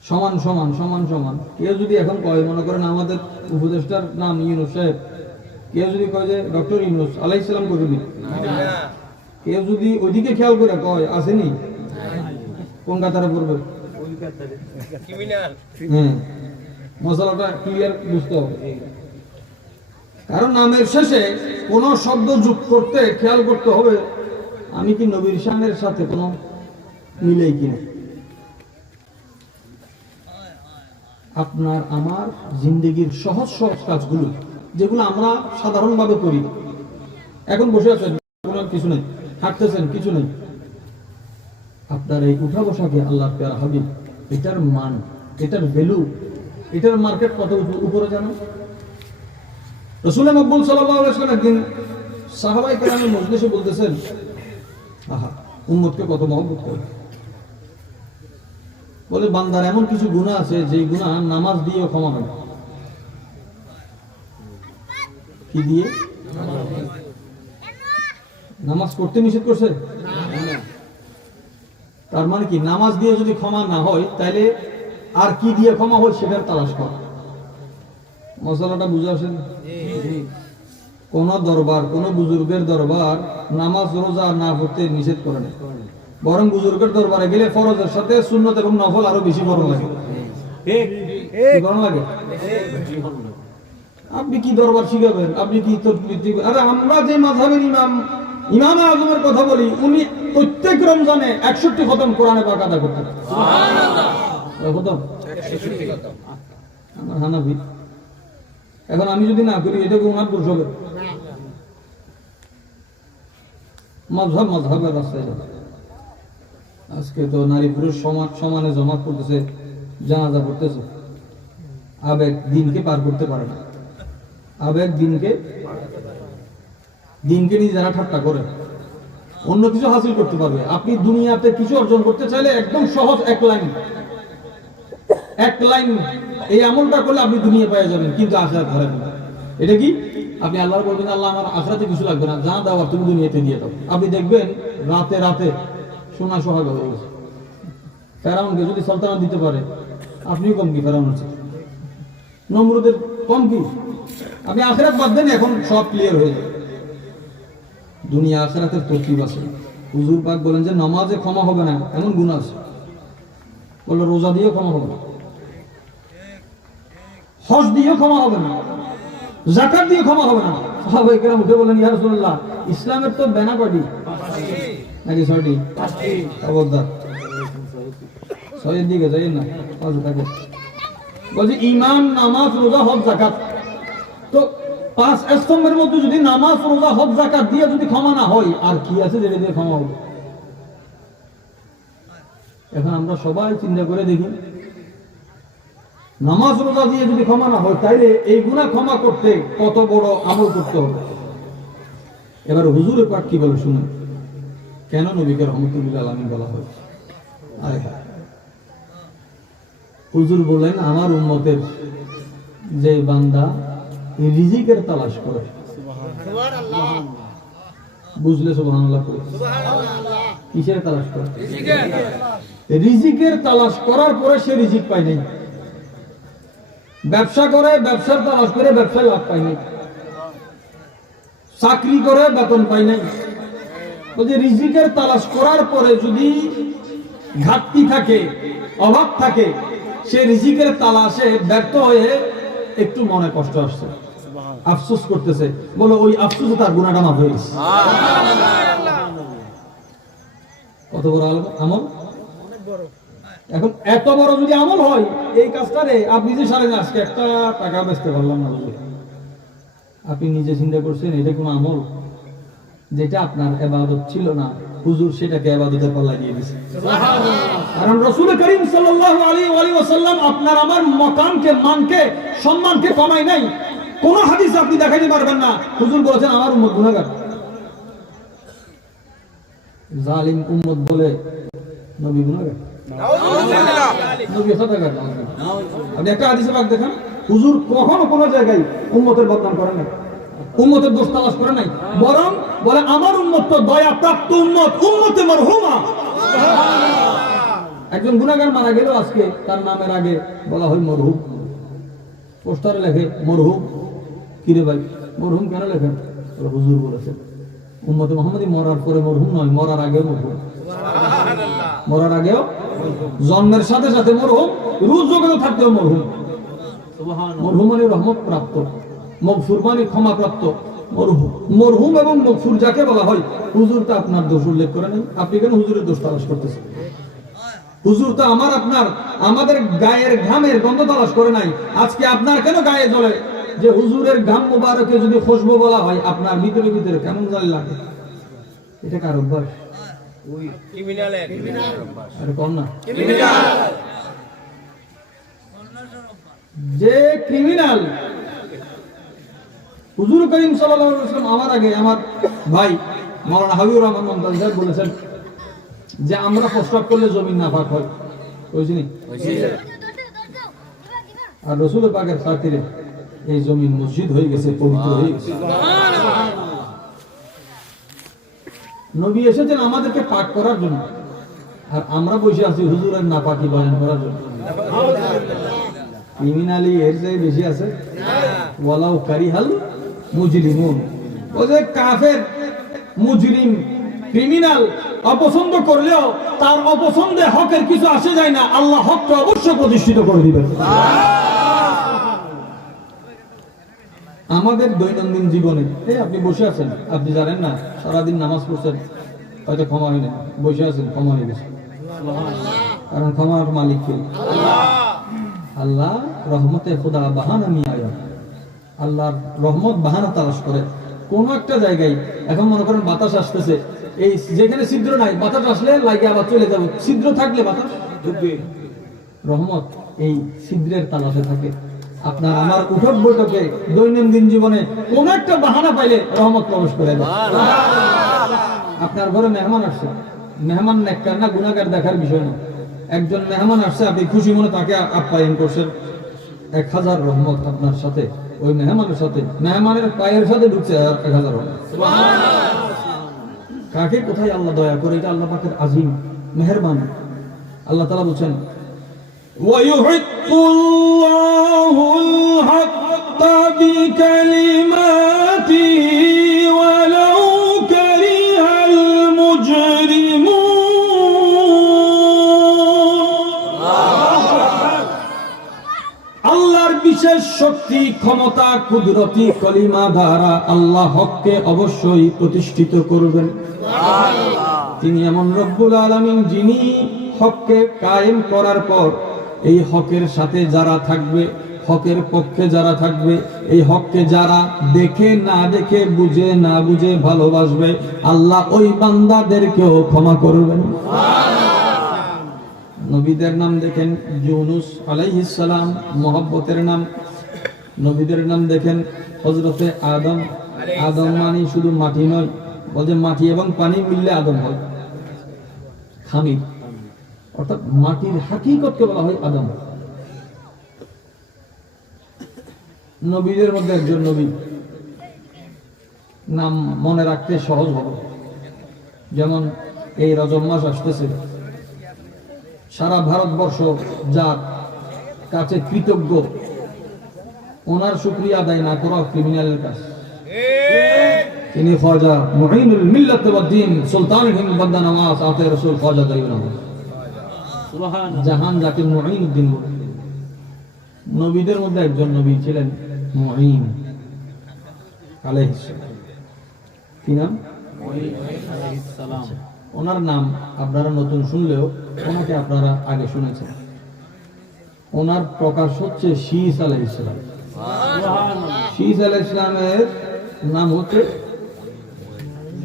সমান সমান সমান সমান। কেউ যদি এখন কয়, মনে করেন আমাদের উপদেষ্টার নাম ইউনূস সাহেব, কেউ যদি কয় যে ডক্টর ইউনূস আলাইহিস সালাম করবি, কেউ যদি ওইদিকে খেয়াল করে কয় আসেনি, কোন কাতারে পড়বে? মশলাটা ক্লিয়ার বুঝতে হবে। কারণ নামের শেষে কোন শব্দ যোগ করতে খেয়াল করতে হবে আমি কি নবীর শানের সাথে কোনো মিলেই কিনা। আপনার আমার জিন্দেগির সহজ সহজ কাজগুলো যেগুলো আমরা সাধারণভাবে করি, এখন বসে আছেন কোনো কিছু নেই, হাঁটতেছেন কিছু নেই, আপনার এই উঠা বসাকে আল্লাহর প্যারা হাবিব, এটার মান, এটার ভ্যালু, এটার মার্কেট কত উপরে জানো? রাসূল মকবুল সাল্লাল্লাহু আলাইহি ওয়াসাল্লাম একদিন সাহাবায়ে কেরামের মজলিসে বলতেছেন, আহা উম্মতকে কত মহব্বত করে। বলে বান্দার এমন কিছু গুনাহ আছে যে গুনাহ নামাজ দিয়েও ক্ষমা হয়। কি দিয়ে? নামাজ পড়তে নিষেধ করছে? তার মানে কি নামাজ দিয়ে যদি ক্ষমা না হয় তাহলে আর কি দিয়ে ক্ষমা হয় সেটার তালাশ কর। মশলাটা বুঝে আসেন? কোন দরবার, কোন বুজুর্গের দরবার নামাজ রোজা না পড়তে নিষেধ করে না, বরং বুজুর্গের দরবারে গেলে ফরজের সাথে সুন্নত এবং নফল আরো বেশি গরম লাগে। গরম লাগে? আপনি কি দরবার শিখাবেন? আপনি কি? আরে আমরা যে মাযহাবের ইমাম আযমের কথা বলি, উনি প্রত্যেক রমজানে 61 খতম কোরআনে পাক আদা করতেন। সুবহানাল্লাহ। খতম 61 খতম। আমার হানাফি। এখন আমি যদি না করি এটা গুনাহ দোষ হবে। মাযহাবের রাস্তায় যাবে। আজকে তো নারী পুরুষ সমানে জমা করতেছে, জানাজা করতেছে। আবেগ দিনকে পার করতে পারে না। আবেগ দিনকে নিয়ে যারা ঠাট্টা করে অন্য কিছু হাসিল করতে পারবে। আপনি দুনিয়াতে কিছু অর্জন করতে চাইলে একদম সহজ এক লাইন এই আমলটা করলে আপনি দুনিয়া পেয়ে যাবেন, কিন্তু আখিরাত হারাবেন। এটা কি? আপনি আল্লাহর বলবেন আল্লাহ আমার আখিরাতে কিছু লাগবে না, যা দাও তুমি দুনিয়াতে দিয়ে দাও। আপনি দেখবেন রাতে সোনা সোহাগ হয়ে গেছে। ফেরাউনকে যদি সালতানাত দিতে পারে, আপনিও কম কি ফেরাউন আছে? নমরুদের কম কি? আপনি আখিরাত বাদ দেন, এখন সব ক্লিয়ার হয়ে যাবে। দুনিয়া আখিরাতের তরতিব আছে। হুজুর পাক বলেন যে নামাজে ক্ষমা হবে না এমন গুনাহ আছে, বললো রোজা দিয়েও ক্ষমা হবে না, হজ দিয়েও ক্ষমা হবে না, যাকাত দিয়ে ক্ষমা হবে না। সাহাবায়ে কেরাম উঠে বলেন ইয়া রাসূলুল্লাহ, ইসলামের তো বেনা কয়টি নাকি 6টি? খবরদার, 6 দিকে যাই না, 5 থাকে। বলছে ঈমান, নামাজ, রোজা, হজ, যাকাত। তো 5 স্তম্ভের মধ্যে যদি নামাজ, রোজা, হজ, যাকাত দিয়ে যদি ক্ষমা না হয়, আর কি আছে যেটা দিয়ে ক্ষমা হবে? এখন আমরা সবাই চিন্তা করে দেখি, নামাজ রোজা দিয়ে যদি ক্ষমা না হয়, তাইলে এই গুনাহ ক্ষমা করতে কত বড় আমল করতে হবে। এবার হুজুরে পাক কি বলে শুনুন, কেন নবীকে রহমতুল্লাহ আলামিন বলা হয়। হুজুর বলেন আমার উম্মতের যে বান্দা রিজিকের তালাশ করে, সুবহানাল্লাহ, বুঝলে সুবহানাল্লাহ করে, সুবহানাল্লাহ, কিসের তালাশ করে? রিজিকের তালাশ করার পরে সে রিজিক পায় নাই। ব্যবসা করে, ব্যবসার তালাশ করে ব্যবসায় লাভ পায় নাই। চাকরি করে বেতন পায় নাই। বলছে রিজিকের তালাশ করার পরে যদি ঘাটতি থাকে, অভাব থাকে, সে রিজিকের তালাশে ব্যর্থ হয়ে একটু মনে কষ্ট আসছে, আফসোস করতেছে, বলো ওই আফসোসে তার গুনাহটা মাফ হয়ে গেছে। কত বড় আমল! এখন এত বড় যদি আমল হয়, এই কাজটারে আপনি যে সারেন আজকে একটা টাকা বেচতে পারলাম না, আপনি নিজে চিন্তা করছেন এটা কোন আমল? যেটা আপনার ইবাদত ছিল না, হুজুর সেটাকে ইবাদতের পাল্লায় দিয়ে দিয়েছে। কারণ রাসূল করিম সাল্লাল্লাহু আলাইহি ওয়াসাল্লাম আপনার আমার মাকামকে, মানকে, সম্মানকে কমায় নাই। কোন হাদিস আপনি দেখাইতে পারবেন না হুজুর বলেছেন আমার উম্মত গুনাহগার। জালিম উম্মত বলে নবী গুনাহগার, নাউযুবিল্লাহ, নবী খতাগার। আপনি একটা হাদিসে পাক দেখেন, হুজুর কখনো কোনো জায়গায় উম্মতের বদনাম করেন না, উম্মতের দোষ তালাশ করে নাই, বরং বলে আমার উম্মত তো দয়া প্রাপ্ত উম্মত, উম্মতে মারহুমা। একজন গুনাহগার মারা গেল, আজকে তার নামের আগে বলা হয় মরহুম, পোস্টারে লেখে মরহুম। কিরে ভাই মরহুম কেন লেখেন? হুজুর বলেছেন উম্মতে মুহাম্মদী মরার পরে মরহুম নয়, মরার আগেও মরহুম, মরার আগেও, জন্মের সাথে সাথে মরহুম, রোজ জগতে থাকতেও মরহুম। মরহুম মানে রহমত প্রাপ্ত, মগফুর মানে ক্ষমা প্রাপ্ত। মরহুম এবং মগফুর যাকে বলা হয়, হুজুর তা আপনার দোষ উল্লেখ করে নেই। আপনি কেন হুজুরের দোষ তালাশ করতেছেন? হুজুর তো আমার আপনার আমাদের গায়ের ঘামের গন্ধ তালাশ করে নাই। আজকে আপনার কেন গায়ে জ্বলে যে হুজুরের ঘাম মোবারকে যদি খুশবু বলা হয়, আপনার ভিতরে ভিতরে কেমন জানি লাগে? এটা কার অভ্যাস? ওই ক্রিমিনালের অভ্যাস। আরে কোন না ক্রিমিনাল, যে ক্রিমিনাল। হুজুর করিম সাল্লাল্লাহু আলাইহি ওয়াসাল্লাম আমার আগে আমার ভাই মাওলানা হাবিবুর রহমান মমতাজ সাহেব বলেছেন যে আমরা প্রস্রাব করলে জমিন নাপাক হয়, বুঝিনি? আর রাসূল পাকের খাতিরে এই জমিন মসজিদ হয়ে গেছে, পবিত্র হয়ে গেছে। নবী এসেছেন আমাদেরকে পাক করার জন্য, আর আমরা বসে আছি হুজুরের নাপাকি বয়ান করার জন্য। ক্রিমিনালি এর চেয়ে বেশি আছে? ওয়ালাউ কারিহাল মুজরিমুন। ও যে কাফের, মুজরিম, ক্রিমিনাল অপছন্দ করলেও তার অপছন্দে হকের কিছু আসে যায় না, আল্লাহ হকটা অবশ্যই প্রতিষ্ঠিত করে দিবেন। আমাদের দৈনন্দিন জীবনে এই আপনি বসে আছেন, আপনি জানেন না সারাদিন নামাজ পড়ছেন, হয়তো ক্ষমা হয় না, বসে আছেন ক্ষমা হয়ে গেছে, কারণ ক্ষমার মালিক কে? আল্লাহ রহমতে খোদা বাহানা নিয়ে আয়, আল্লাহর রহমত বাহানা তালাশ করে। কোন একটা জায়গায় এখন মনে করেন বাতাস আসতেছে, এই যেখানে ছিদ্র নাই বাতাস আসলে লাগে আবার চলে যাবে, ছিদ্র থাকলে বাতাস ঢুকবে। রহমত এই ছিদ্রের তালাশে থাকে। আপনার আমার উঠক বৈঠকে দৈনন্দিন জীবনে কোন একটা বাহানা পাইলে রহমত প্রবেশ করে দেয়। আপনার ঘরে মেহমান আসছে, মেহমান নেককার না গুনাহগার দেখার বিষয় না, একজন মেহমান আসছে, আপনি খুশি মনে তাকে আপ্যায়ন করছেন, 1000 রহমত আপনার সাথে, ওই মেহমানের সাথে, মেহমানের পায়ের সাথে ঢুকছে 1000 রহমত। কাকে কোথায় আল্লাহ দয়া করে, এটা আল্লাহ পাকের আজিম মেহেরবান। আল্লাহ তাআলা বলেন ওয়ায়ুহিব্বুল্লাহু আল-হাক্কা বিকালিমাতিহি ওয়ালাউ কারিহাল মুজরিমুন। আল্লাহর বিশেষ শক্তি, ক্ষমতা, কুদরতি কলিমা দ্বারা আল্লাহ হককে অবশ্যই প্রতিষ্ঠিত করবেন। তিনি এমন রব্বুল আলামিন যিনি হককে কায়েম করার পর এই হকের সাথে যারা থাকবে, হকের পক্ষে যারা থাকবে, এই হককে যারা দেখে না দেখে, বুঝে না বুঝে ভালোবাসবে, আল্লাহ ওই বান্দাদেরকেও ক্ষমা করবেন। নবীদের নাম দেখেন, ইউনূস আলাইহিস সালাম মহব্বতের নাম। নবীদের নাম দেখেন, হযরতে আদম। আদম মানে শুধু মাটি নয়, বলে মাটি এবং পানি মিললে আদম হয়, খামির, অর্থাৎ মাটির হাকিকতকে বলা হয় আদম। নবীদের মধ্যে একজন নবী নাম মনে রাখতে সহজ হবে, যেমন এই রজব মাস আসতেছে, সারা ভারতবর্ষ যার কাছে কৃতজ্ঞ, ওনার শুকরিয়া আদায় না করা ক্রিমিনালের কাজ। তিনি খাজা মুঈনুল মিল্লাত ওয়াদ দ্বীন সুলতানুল হিন্দ বান্দা নওয়াজ আতে রাসূল খাজা গায়ুন সুবহানাল্লাহ, জাহান যাকে মুঈনুদ্দিন বলে। নবীদের মধ্যে একজন নবী ছিলেন মুঈন আলাইহিস সালাম। কি নাম? মুঈন আলাইহিস সালাম। ওনার নাম আপনারা নতুন শুনলেও ওনাকে আপনারা আগে শুনেছেন। ওনার প্রকাশ হচ্ছে শীস আলাইহিস সালাম। সুবহানাল্লাহ। শীস আলাইহিস সালামের নাম হচ্ছে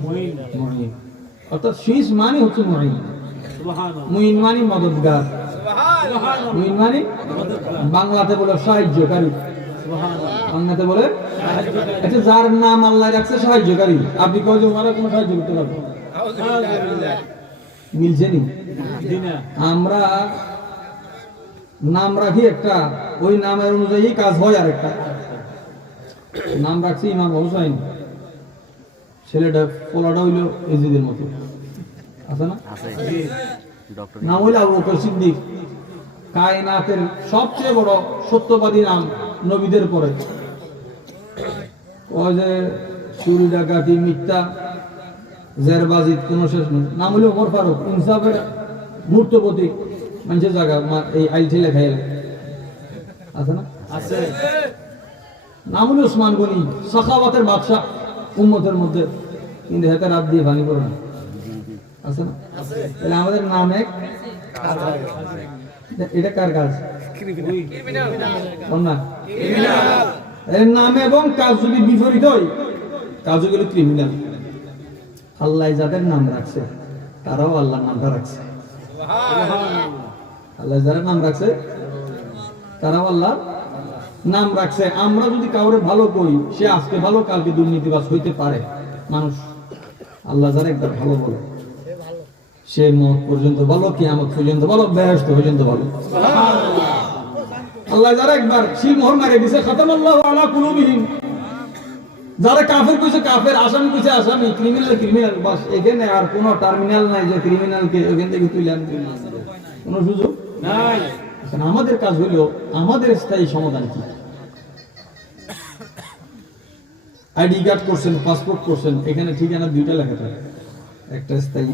মুঈন। মুঈন অর্থাৎ শীস মানে হচ্ছে মুঈন। সুবহানাল্লাহ। মুঈন মানে মদদগার। সুবহানাল্লাহ। মুঈন মানে বাংলাতে বলে সাহায্যকারী। সুবহানাল্লাহ। বাংলাতে বলে সাহায্যকারী। আচ্ছা, যার নাম আল্লাহ রাখছে সাহায্যকারী, আপনি কই যে ওনারা কোনো সাহায্য করতে পারবেন? মিলছে নি? আমরা নাম রাখি একটা, ওই নামের অনুযায়ী কাজ হয় আর একটা। নাম রাখছি ইমাম হোসাইন, ছেলেটা পোলাটা হইল এজিদের মতো, আছে না? নাম হইল আবু বকর সিদ্দিক। কায়নাতের সবচেয়ে বড় সত্যবাদী নাম নবীদের পরে। ওই যে চুরি ডাকাতি মিথ্যা জেরবাজি কোনো শেষ নেই। নাম হইল ওমর ফারুক, ইনসাফের মূর্ত প্রতীক, মানুষের জায়গা এই আইলটি লেখাই আছে না? আছে। নাম হইল উসমান গনি, সাখাওয়াতের বাদশা উম্মতের মধ্যে, কিন্তু হাতে রাত দিয়ে ভাঙি পড়ে না, আছে না? তাহলে আমাদের নাম এক, এটা কার কাজ? এর নাম এবং কাজ যদি বিপরীত হয়, কাজ গেল ক্রিমিনাল। আল্লাহ যাদের নাম রাখছে তারাও আল্লাহর নামটা রাখছে। আল্লাহ যারা নাম রাখছে তারাও আল্লাহ নাম রাখছে। আমরা যদি কাউরে ভালো করি, সে আজকে ভালো কালকে দুর্নীতিবাজ হইতে পারে মানুষ। আল্লাহ যারা একবার ভালো বলে, সে মত পর্যন্ত ভালো, কিয়ামত পর্যন্ত ভালো, বেহেশত পর্যন্ত ভালো। আল্লাহ যারা একবার শিল মোহর মারে দিছে, খাতামাল্লাহু আলা কুলুবিহিম, যারা কাফের কইছে কাফের, আসামি কইছে আসামি, ক্রিমিনাল ক্রিমিনাল, বাস। এখানে আর কোন টার্মিনাল নাই যে ক্রিমিনালকে ওখান থেকে তুলে আনতে কোন সুযোগ নাই। আমাদের কাজ হলো আমাদের স্থায়ী সমাধান কি। আইডি কার্ড করছেন, পাসপোর্ট করছেন, এখানে ঠিকানা দুইটা লেখা থাকে, একটা স্থায়ী,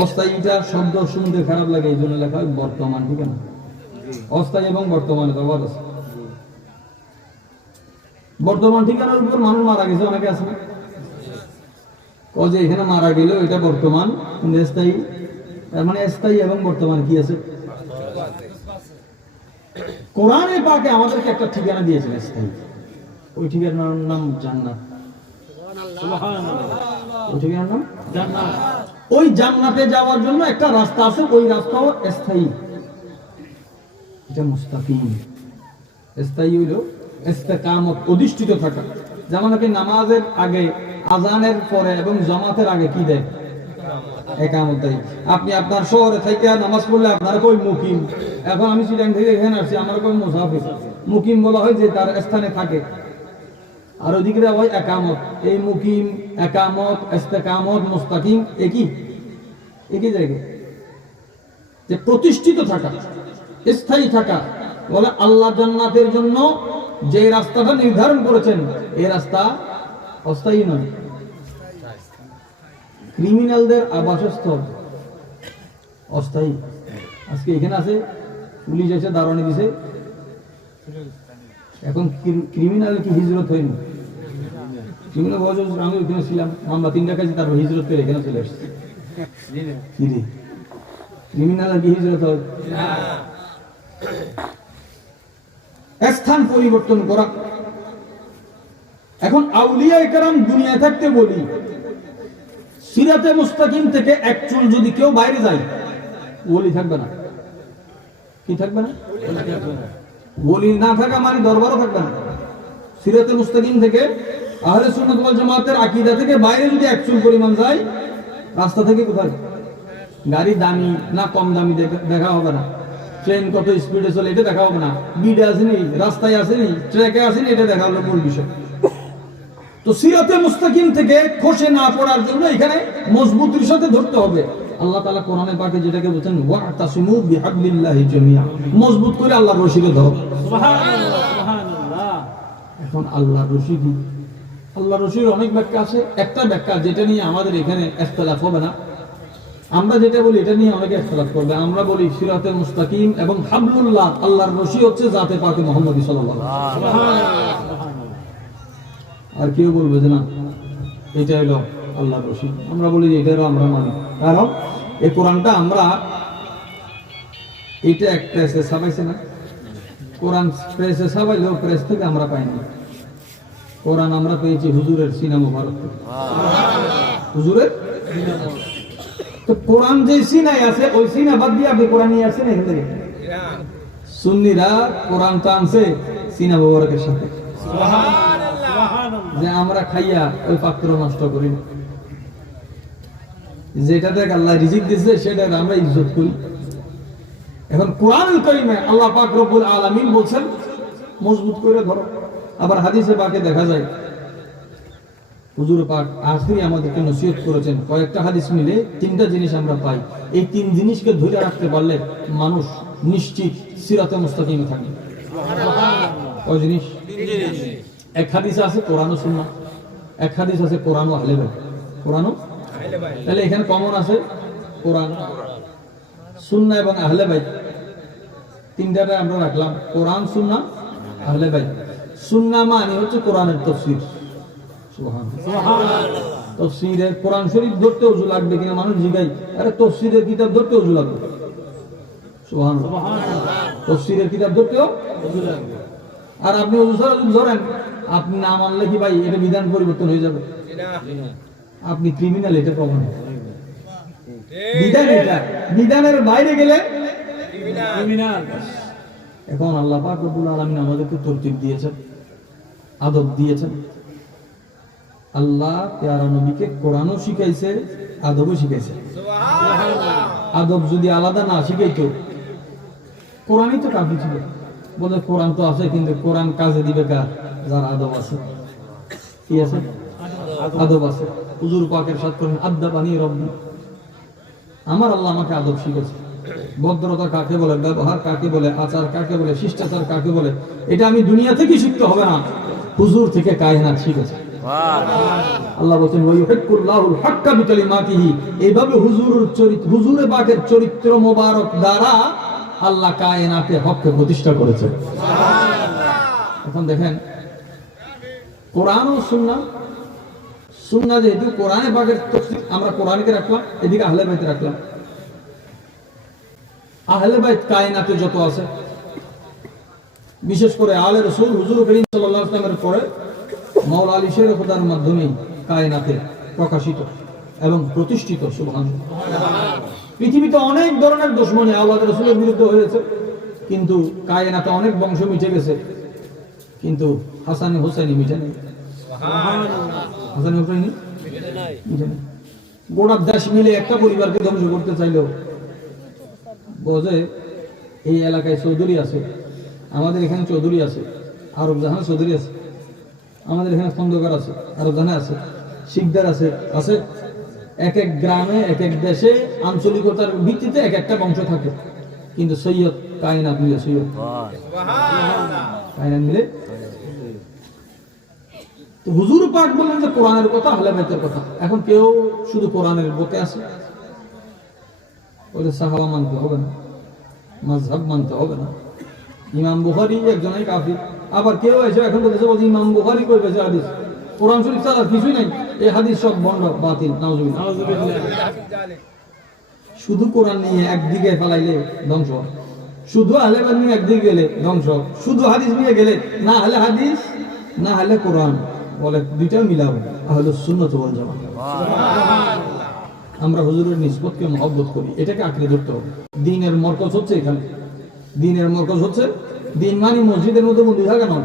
অস্থায়ীটা শব্দ শুনতে খারাপ লাগে, এই জন্য লেখা হয় বর্তমান ঠিকানা। অস্থায়ী এবং বর্তমানে তফাৎ আছে। বর্তমান ঠিকানার উপর মানুষ মারা গেছে, অনেকে আছে না? যে এখানে মারা গেল এটা বর্তমান, কিন্তু স্থায়ী, তার মানে স্থায়ী এবং বর্তমান কি আছে? কোরআনে পাকে আমাদেরকে একটা ঠিকানা দিয়েছেন স্থায়ী, ওই ঠিকানার নাম জান্নাত। ওই ঠিকানার নাম জান্নাত। ওই জান্নাতে যাওয়ার জন্য একটা রাস্তা আছে, ওই রাস্তাও স্থায়ী, এটা মুস্তাকিম। স্থায়ী হইল ইস্তেকামত, অধিষ্ঠিত থাকা। যেমন কি নামাজের আগে, আজানের পরে এবং জামাতের আগে কি দেয়? একামত দেয়। আপনি আপনার শহরে থেকে নামাজ পড়লে আপনারা কই মুকিম। এখন আমি চিটাং থেকে এখানে আসছি, আমার কই মুসাফির। মুকিম বলা হয় যে তার স্থানে থাকে, আর ওইদিকে হয় একামত। এই মুকিম, একামত, ইস্তেকামত, মুস্তাকিম একই জায়গায়, যে প্রতিষ্ঠিত থাকা, স্থায়ী থাকা। বলে আল্লাহ জান্নাতের জন্য যে রাস্তাটা নির্ধারণ করেছেন, এই রাস্তা অস্থায়ী নয়। ক্রিমিনালদের আবাসস্থল অস্থায়ী। আজকে এখানে আছে, পুলিশ এসে দাঁড়ানি দিছে, এখন ক্রিমিনাল কি হিজরত হয়নি? ক্রিমিনাল আমি ওইখানে ছিলাম, মামলা 3টা কাছে, তারপর হিজরত করে এখানে চলে আসছে। ক্রিমিনাল কি হিজরত হয়? স্থান পরিবর্তন করা। এখন আউলিয়া কেরাম দুনিয়ায় থাকতে বলি, সিরাতে মুস্তাকিম থেকে এক চুল যদি কেউ বাইরে যায়, ওলি থাকবে না। কি থাকবে না? ওলি না থাকা মানে দরবারও থাকবে না। সিরাতে মুস্তাকিম থেকে, আহলে সুন্নাত ওয়াল জামাতের আকীদা থেকে বাইরে যদি এক চুল পরিমাণ যায়, রাস্তা থেকে কোথায়? গাড়ি দামি না কম দামি দেখা হবে না, ট্রেন কত স্পিডে চলে এটা দেখা হবে না, বিডে আসেনি, রাস্তায় আসেনি, ট্র্যাকে আসেনি, এটা দেখা হলো মূল বিষয়। তো সিরাতে মুস্তাকিম থেকে খসে না পড়ার জন্য এখানে মজবুতির সাথে ধরতে হবে। আল্লাহ তাআলা কোরআনে পাকে যেটাকে বলেন, ওয়াতাসিমু বিহাবলিল্লাহি জামিআ, মজবুত করে আল্লাহর রশিকে ধরো। সুবহানাল্লাহ, সুবহানাল্লাহ। এখন আল্লাহর রশি কি? আল্লাহর রশির অনেক ব্যাখ্যা আছে। একটা ব্যাখ্যা যেটা নিয়ে আমাদের এখানে ইখতিলাফ হবে না, আমরা যেটা বলি এটা নিয়ে অনেকে ইখতিলাফ করবে। আমরা বলি সিরাতে মুস্তাকিম এবং হাবলুল্লাহ, আল্লাহর রশি হচ্ছে জাতে পাকে মুহাম্মদ সাল্লাল্লাহু আলাইহি ওয়াসাল্লাম। আর কেউ বলবে যে না, এটা হলো আল্লাহর রশি। আমরা বলি যে এটারও আমরা মানি, কারণ এই কোরআনটা আমরা, এটা এক প্রেসে ছাপাইছে না, কোরআন প্রেসে ছাপাইলেও প্রেস থেকে আমরা পাইনি। কোরআন আমরা পেয়েছি হুজুরের সিনা মুবারক থেকে। হুজুরের তো কোরআন যে সিনায় আছে, ওই সিনা বাদ দিয়ে আপনি কোরআন নিয়ে আসছেন এখান থেকে। সুন্নিরা কোরআন তো আনছে সিনা মুবারকের সাথে, যে আমরা খাইয়া ওই পাত্র নষ্ট করি, যেটা দেখ আল্লাহ রিজিক দিচ্ছে সেটা আমরা ইজ্জত করি। এখন কোরআনুল কারীমে আল্লাহ পাক রব্বুল আলামিন বলছেন মজবুত করে ধরো। আবার হাদিসে পাকে দেখা যায়, হুজুর পাক আখেরি আমাদেরকে নসিহত করেছেন, কয়েকটা হাদিস মিলে 3টা জিনিস আমরা পাই। এই 3 জিনিসকে ধরে রাখতে পারলে মানুষ নিশ্চিত সিরাতে মুস্তাকিমে থাকবে। ওই জিনিস 3 জিনিস। এক হাদিস আছে কোরআন ও সুন্নাহ, এক হাদিস আছে কোরআন ও আহলে বাইত। কোরআন ও আহলে বাইত, তাহলে এখানে কমন আছে কোরআন, সুন্নাহ এবং আহলে বাইত। 3টাতে আমরা রাখলাম কোরআন, সুন্নাহ, আহলে বাইত। সুন্নাহ মানে হচ্ছে কোরআনের তাফসীর। তাফসীরের কোরআন শরীফ ধরতে ওযু লাগবে কিনা মানুষ জিগাই, আরে তাফসীরের কিতাব ধরতে ওযু লাগবে। সুবহানাল্লাহ, তাফসীরের কিতাব ধরতেও ওযু লাগবে। আর আপনি ওযু ছাড়া যদি ধরেন, আপনি না মানলে কি ভাই এটা বিধান পরিবর্তন হয়ে যাবে? আপনি ক্রিমিনাল, এটা প্রমাণ। বিধান, এটা বিধানের বাইরে গেলে ক্রিমিনাল। এখন আল্লাহ পাক রব্বুল আলামিন আমাদেরকে তরতিব দিয়েছেন, আদব দিয়েছেন। আল্লাহ প্যারা নবীকে কোরআনও শিখাইছে, আদবও শিখাইছে। আদব যদি আলাদা না শিখাইতো, কোরআনই তো কাফি ছিল। বলে কোরআন তো আছে, কিন্তু কোরআন কাজে দিবে কার? যার আদব আছে। কি আছে? আদব আছে। হুজুর পাকের সাথে করেন, আদাবানি রব্বি, আমার আল্লাহ আমাকে আদব শিখেছে। ভদ্রতা কাকে বলে, ব্যবহার কাকে বলে, আচার কাকে বলে, শিষ্টাচার কাকে বলে, এটা আমি দুনিয়া থেকে শিখতে হবে না, হুজুর থেকে কায়নাত শিখেছে। আল্লাহ বলেন ওয়াইহিকুল্লাহুল হাক্কা বিকালিমাতিহি, এইভাবে হুজুরে পাকের চরিত্র মোবারক দ্বারা আল্লাহ কায়নাতে হককে প্রতিষ্ঠা করেছে। সুবহানাল্লাহ। এখন দেখেন কোরআন ও সুন্নাহ, সুন্নাহ যেহেতু কোরআনে পাকের তাফসীর, আমরা কোরআনকে রাখলাম, এদিকে আহলে বাইত রাখলাম। আহলে বাইত কায়নাতে যত আছে, বিশেষ করে আলে রাসূল হুজুর করিম সাল্লাল্লাহু আলাইহি ওয়াসাল্লামের পরে মাওলা আলী শের খোদার মাধ্যমে কায়নাতে প্রকাশিত এবং প্রতিষ্ঠিত। সুবহানাল্লাহ। পৃথিবীতে অনেক ধরনের দুশমনী আল্লাহ রাসূলের বিরুদ্ধে হয়েছে, কিন্তু কায়নাতে অনেক বংশ মিটে গেছে, কিন্তু হাসান হুসাইনি মিটে নেই। হাসান হুসাইনি মিটে নেই। গোটা দেশ মিলে একটা পরিবারকে ধ্বংস করতে চাইলেও বোঝে এই এলাকায় চৌধুরী আছে, আমাদের এখানে চৌধুরী আছে, আরব জাহান চৌধুরী আছে, আমাদের এখানে খন্দকার আছে, আরব জাহানে আছে, শিকদার আছে, আছে। এক এক গ্রামে এক এক দেশে আঞ্চলিকতার ভিত্তিতে এক একটা বংশ থাকে, কিন্তু সৈয়দ কায়নাত মিলে সৈয়দ, কায়নাত মিলে। তো হুজুর পাক বললেন যে কোরআনের কথা, আহলে বাইতের কথা। এখন কেউ শুধু কোরআনের বকে আছে, ওই সাহাবা মানতে হবে না, মাযহাব মানতে হবে না, ইমাম বুখারী একজনই কাফির। আবার কেউ এসে এখন বলতেছে বলছে ইমাম বুখারী কই পেয়েছে হাদিস, কোরআন শরীফ ছাড়া কিছুই নাই, এই হাদিস সব ভণ্ড বাতিল, নাউজুবিল্লাহ। শুধু কোরআন নিয়ে একদিকে ফেলাইলে ধ্বংস, শুধু আহলে বাইত নিয়ে একদিকে গেলে ধ্বংস, শুধু হাদিস নিয়ে গেলে না হলে হাদিস না হলে কোরআন, বলে দুইটা মিলাবো, আহলুস সুন্নাত ওয়াল জামাত। আমরা হুজুরের নিসবতকে মহব্বত করি, এটাকে আঁকড়ে ধরতে হবে। দ্বীনের মরকজ হচ্ছে এখানে, দ্বীনের মরকজ হচ্ছে, দ্বীন মানে মসজিদের মধ্যে বন্ধু থাকে না,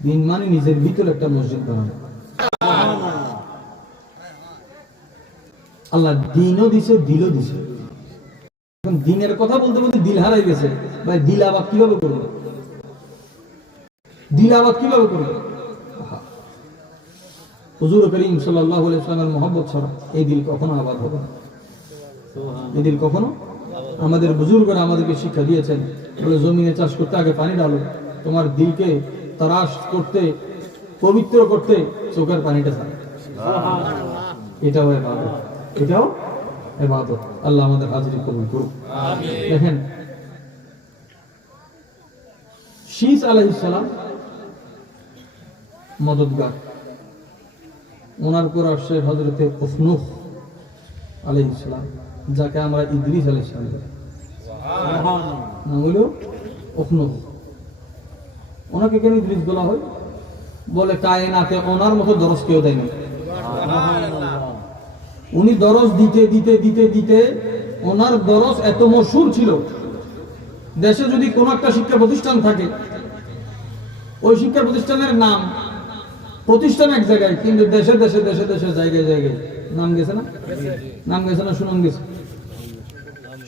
দ্বীন মানে নিজের ভিতরে একটা মসজিদ বানানো। আল্লাহ দ্বীনও দিছে, দিলও দিছে। এখন দ্বীনের কথা বলতে বলতে দিল হারাই গেছে, ভাই দিল আবাদ কিভাবে করবে, দিল আবাদ কিভাবে করবে? হুজুর করিম সাল্লাল্লাহু আলাইহি ওয়াসাল্লামের মহব্বত ছাড়া এই দিল কখনো আবাদ হবে না। এই দিল কখনো, আমাদের বুজুর্গরা আমাদেরকে শিক্ষা দিয়েছেন, বলে জমিনে চাষ করতে আগে পানি ডালো, তোমার দিলকে তারাশ করতে, পবিত্র করতে চোখের পানিটা ছাড়ো। এটাও ইবাদত, এটাও ইবাদত। আল্লাহ আমাদের হাজিরি কবুল করুক। দেখেন শীস আলাইহিস সালাম মদদগার, ওনার পর আসছে হযরতে উফনুহ আলাইহিস সালাম, যাকে আমরা ইদ্রিস আলাইহিস সালাম বলি, নাম হলো উফনুহ। ওনাকে কেন ইদ্রিস বলা হয়? বলে কায়নাতে ওনার মতো দরজ কেউ দেয়নি। উনি দরজ দিতে দিতে দিতে দিতে ওনার দরজ এত মশহুর ছিল, দেশে যদি কোনো একটা শিক্ষা প্রতিষ্ঠান থাকে, ওই শিক্ষা প্রতিষ্ঠানের নাম, প্রতিষ্ঠান এক জায়গায়, কিন্তু দেশে দেশে দেশে দেশে জায়গায় জায়গায় নাম গেছে না, নাম গেছে না, সুনাম গেছে,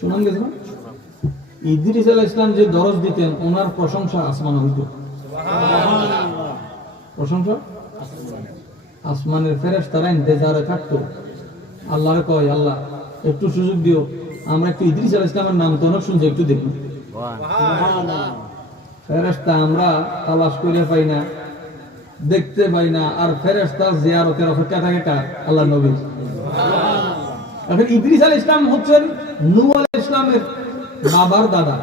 সুনাম গেছে না। ইদ্রিস আলাইহিস সালাম যে দরজ দিতেন, ওনার প্রশংসা আসমানে হইত, প্রশংসা আসমানের ফেরেশতারা ইন্তজারে থাকতো। আল্লাহর কয়, আল্লাহ একটু সুযোগ দিও, আমরা একটু ইদ্রিস আলাইহিস সালামের নাম তো অনেক শুনছি, একটু দেখি। ফেরেশতা আমরা তালাশ করে পাই না, দেখতে পাই না, আর ফেরেশতা জিয়ারতের অপেক্ষা থাকে কার? আল্লাহর নবী। এখন ইদ্রিস আলাইহিস সালাম হচ্ছেন নূহ আলাইহিস সালামের বাবার দাদা।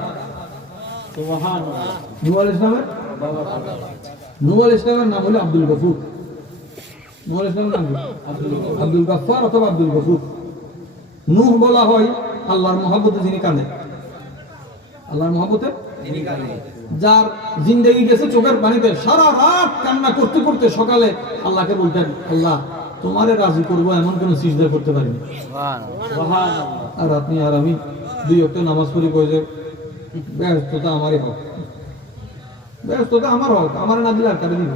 সুবহানাল্লাহ। নূহ আলাইহিস সালামের বাবার দাদা। নূহ আলাইহিস সালামের নাম হলো আব্দুল গফুর। নূহ আলাইহিস সালামের নাম আব্দুল গফফার অথবা আব্দুল গফুর। নূহ বলা হয় আল্লাহর মহব্বতে যিনি কাঁদে, আল্লাহর মহব্বতে যিনি কাঁদে, যার জিন্দেগি গেছে চোখের পানিতে, সারা রাত কান্না করতে করতে সকালে আল্লাহকে বলতেন, আল্লাহ তোমারে রাজি করবো এমন কোন সিজদা করতে পারিনি। আর আপনি আর আমি দুই ওয়াক্ত নামাজ পড়ি, কই যে ব্যস্ততা আমারই হোক, ব্যস্ততা আমার হোক, আমার না দিলে আর কাটে দিব।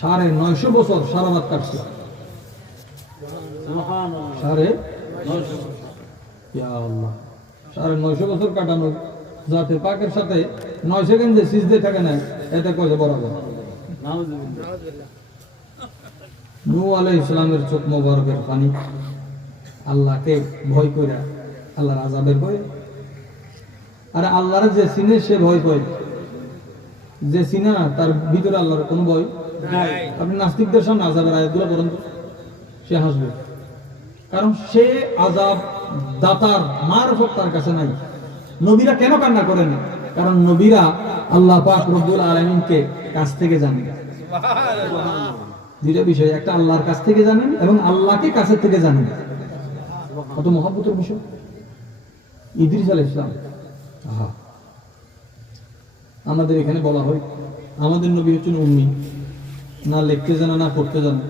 950 বছর সারা রাত কাটছে, 950 বছর কাটানো, যাতে পাকের সাথে 9 সেকেন্ডে সিজদে থাকে না, এটা কয় বরাবর। নূহ আলাইহিস সালামের চোখ মোবারকের পানি, আল্লাহকে ভয় করে, আল্লাহর আযাবের ভয়। আর আল্লাহর যে চিনে সে ভয় পায়, যে চিনা তার ভিতরে আল্লাহর কোনো ভয় নাই। আপনি নাস্তিকদের সামনে আযাবের আয়াতগুলো পড়েন তো, সে হাসবে, কারণ সে আযাব দাতার মারফত তার কাছে নাই। নবীরা কেন কান্না করেন? কারণ নবীরা আল্লাহ পাক রব্বুল আলামিনকে কাছ থেকে জানেন। দুইটা বিষয়, একটা আল্লাহর কাছ থেকে জানেন এবং আল্লাহকে কাছের থেকে জানেন। কত মহব্বতের বিষয় ইদ্রিস আলাইহিস সালাম। আমাদের এখানে বলা হয় আমাদের নবী হচ্ছেন উম্মি, না লিখতে জানে না পড়তে জানে।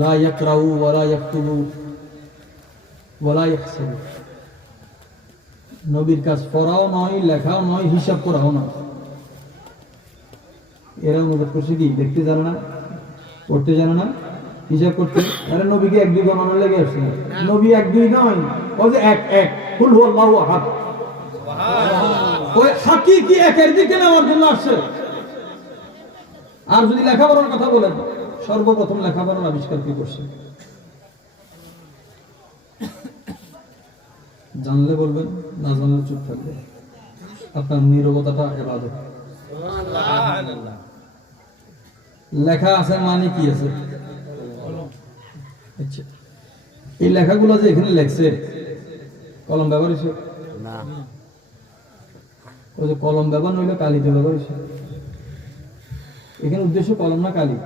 লা ইয়াকরাউ ওয়া লা ইয়াকতুবু ওয়া লা ইয়াহসাবু। নবীর কাজ পড়াও নয়, লেখাও নয়, হিসাব করাও না। এরা অনুবাদ করছে কি লিখতে জানে না, পড়তে জানে না, হিসাব করতে। আরে নবীকে এক দুই গণনা লেগে আসছে, নবী এক দুই নয়, ওই যে এক এক কুল হুয়াল্লাহু আহাদ, ওই হাকিকি একের দিকে নেওয়ার জন্য আসছে। আর যদি লেখাপড়ার কথা বলেন, সর্বপ্রথম লেখাপড়ার আবিষ্কার কি করছে? জানলে বলবেন, না জানলে চুপ থাকবে। আপনার নীরবতাটা ইবাদত। লেখা আছে মানে কি আছে? আচ্ছা, এই লেখাগুলো যে এখানে লেখছে, কলম ব্যবহার হয়েছে না? ওই যে কলম ব্যবহার নইলে কালিতে ব্যবহার হয়েছে। এখানে উদ্দেশ্য কলম না কালি।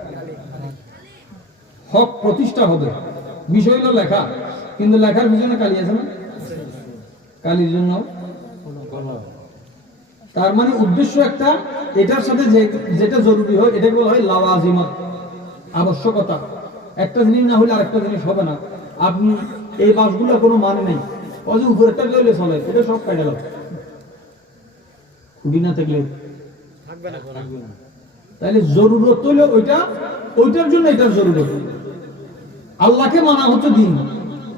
হক প্রতিষ্ঠা হবে, বিষয় হলো লেখা, কিন্তু লেখার পিছনে কালি আছে না? কালির জন্য তার মানে উদ্দেশ্য একটা, এটার সাথে যেটা জরুরি হয় এটাকে বলা হয় লাওয়াজিমাত, আবশ্যকতা। একটা জিনিস না হলে আরেকটা জিনিস হবে না। আপনি এই বাসগুলো কোনো মানে নেই, ওই যে উপরেরটা গেলে চলে, এটা সব কাটে গেল, খুঁটি না থাকলে থাকবে না। তাহলে জরুরত হলো ওইটা, ওইটার জন্য এটার জরুরত। আল্লাহকে মানা হচ্ছে দিন,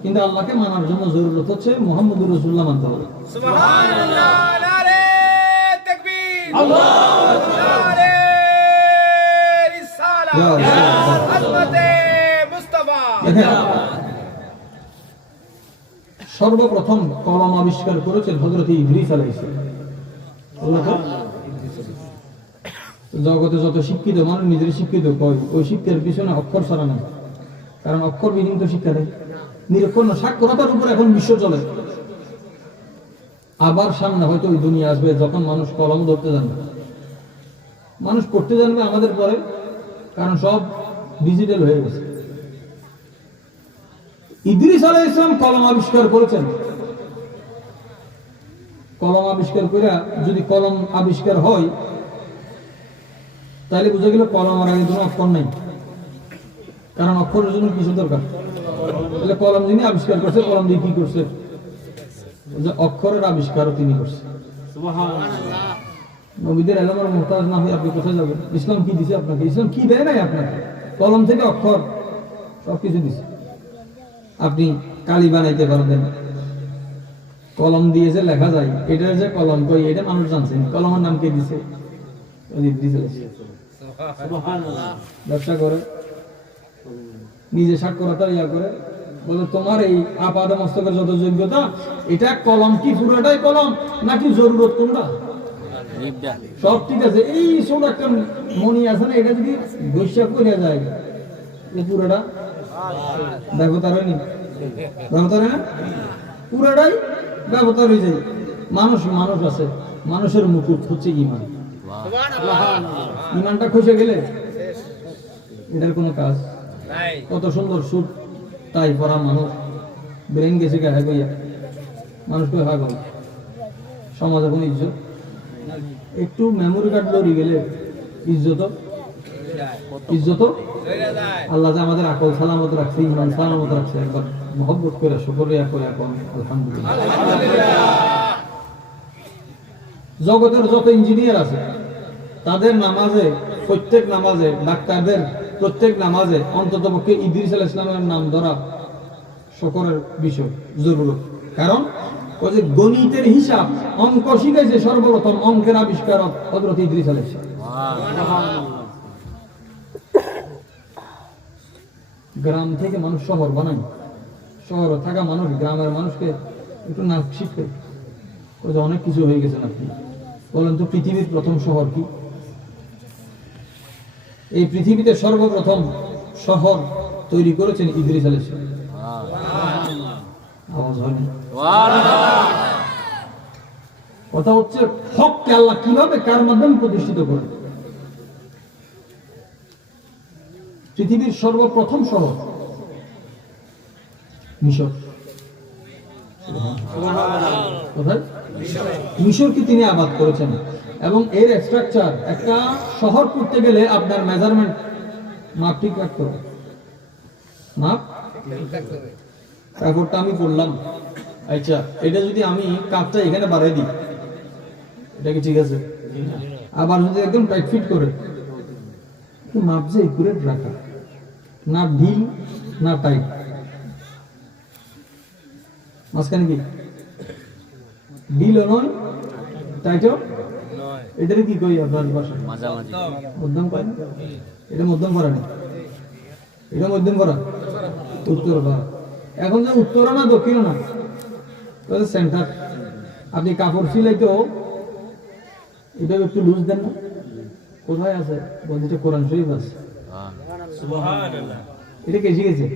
কিন্তু আল্লাহকে মানার জন্য জরুরত হচ্ছে মুহাম্মদুর রাসূলুল্লাহ মানতে হবে। সুবহানাল্লাহ, নারে তাকবীর, আল্লাহু নারে রিসালাত, হযরতে মুস্তাফা। সর্বপ্রথম কলম আবিষ্কার করেছেন হযরত ইদ্রিস আলাইহিস সালাম। জগতে যত শিক্ষিত মানুষ নিজের শিক্ষিত কয়, ওই শিক্ষার পিছনে অক্ষর ছাড়া নাই। কারণ অক্ষর বিহীন তো শিক্ষা নেই, নিরক্ষর সাক্ষরতার উপর এখন বিশ্ব চলে। আবার সামনে হয়তো ওই দুনিয়া আসবে যখন মানুষ কলম ধরতে জানবে, মানুষ পড়তে জানবে আমাদের পরে, কারণ সব ডিজিটাল হয়ে গেছে। ইদ্রিস আলাইহিস সালাম কলম আবিষ্কার করেছেন। কলম আবিষ্কার করে যদি কলম আবিষ্কার হয়, তাহলে বুঝা গেল কলমের আগে কোনো অক্ষর নেই, কারণ অক্ষরের জন্য কিছু দরকার। তাহলে কলম যিনি আবিষ্কার করছে, কলম দিয়ে কি করছে? অক্ষরের আবিষ্কারও তিনি করছে। সুবহানাল্লাহ। নবীদের এলমের মুহতাজ না হয়ে আপনি কোথায় যাবেন? ইসলাম কি দিছে আপনাকে? ইসলাম কি দেয় নাই আপনাকে? কলম থেকে অক্ষর সবকিছু দিছে। আপনি কালি বানাইতে পারবেন, কলম দিয়ে যে লেখা যায়, এটার যে কলম কই এটা মানুষ জানছেন। কলমের নাম কে দিছে? ব্যবসা করে, নিজে সাক্ষরতা ইয়া করে, বলে তোমার এই আপাদ মস্তকের যত যোগ্যতা, এটা কলম কি পুরোটাই কলম নাকি জরুরত কোনটা? সব ঠিক আছে, এই ছোট একটা মনি আছে না, এটা যদি বৈশাখ করে যায়, এই পুরোটা ব্যবতার হয়নি, ব্যবতার হয় না, পুরোটাই ব্যবতার হয়ে যায়। মানুষ মানুষ আছে, মানুষের মুকুট হচ্ছে ইমান। ইমানটা খসে গেলে এটার কোনো কাজ নাই। কত সুন্দর সুট তাই পরা মানুষ, ব্রেন গেছে গায়ে গইয়া, মানুষকে হাগল, সমাজে কোনো ইজ্জত। একটু মেমোরি কার্ড লড়ি গেলে ইজ্জত, ইজ্জত। আল্লাহ যে আমাদের আকল সালামত রাখছে, ইমান সালামত রাখছে, একবার মহব্বত করে শুকরিয়া করে এখন আলহামদুলিল্লাহ। জগতের যত ইঞ্জিনিয়ার আছে তাদের নামাজে, প্রত্যেক নামাজে, ডাক্তারদের প্রত্যেক নামাজে অন্তত পক্ষে ইদ্রিস আলাইহিস সালামের নাম ধরা শুকরের বিষয় জরুরত। কারণ ওই যে গণিতের হিসাব, অঙ্ক শিখাইছে সর্বপ্রথম, অঙ্কের আবিষ্কারক হযরত ইদ্রিস আলাইহিস সালাম। গ্রাম থেকে মানুষ শহর বানায়, শহরে থাকা মানুষ গ্রামের মানুষকে একটু নাচ শিখে, ওই যে অনেক কিছু হয়ে গেছেন। আপনি বলেন তো পৃথিবীর প্রথম শহর কি? এই পৃথিবীতে সর্বপ্রথম শহর তৈরি করেছেন ইদ্রিস আলাইহিস সালাম। আওয়াজ হয়নি? কথা হচ্ছে হককে আল্লাহ কিভাবে কার মাধ্যমে প্রতিষ্ঠিত করেন। পৃথিবীর সর্বপ্রথম শহর মিশর। কোথায়? মিশরকে তিনি আবাদ করেছেন এবং এর স্ট্রাকচার, একটা শহর করতে গেলে আপনার মেজারমেন্ট মাপ ঠিক রাখতে হবে, মাপ। তারপরটা আমি বললাম, আচ্ছা এটা যদি আমি কাপটা এখানে বাড়াই দিই, এটা কি ঠিক আছে? আবার যদি একদম টাইট ফিট করে, মাপ যে একুরেট রাখা, না ঢিল না টাইট, মাঝখানে কি ঢিলও নয় টাইটও, এটারে কি কই আপনার ভাষা? মধ্যম করা। এটা মধ্যম করা নেই, এটা মধ্যম করা, উত্তর করা। এখন যে উত্তর না দক্ষিণ না, সেন্টার। আপনি কাপড় সিলাইতেও এটা একটু লুজ দেন না, কোথায় আছে? বলতে কোরআন শরীফ আছে। এটা কে শিখেছে?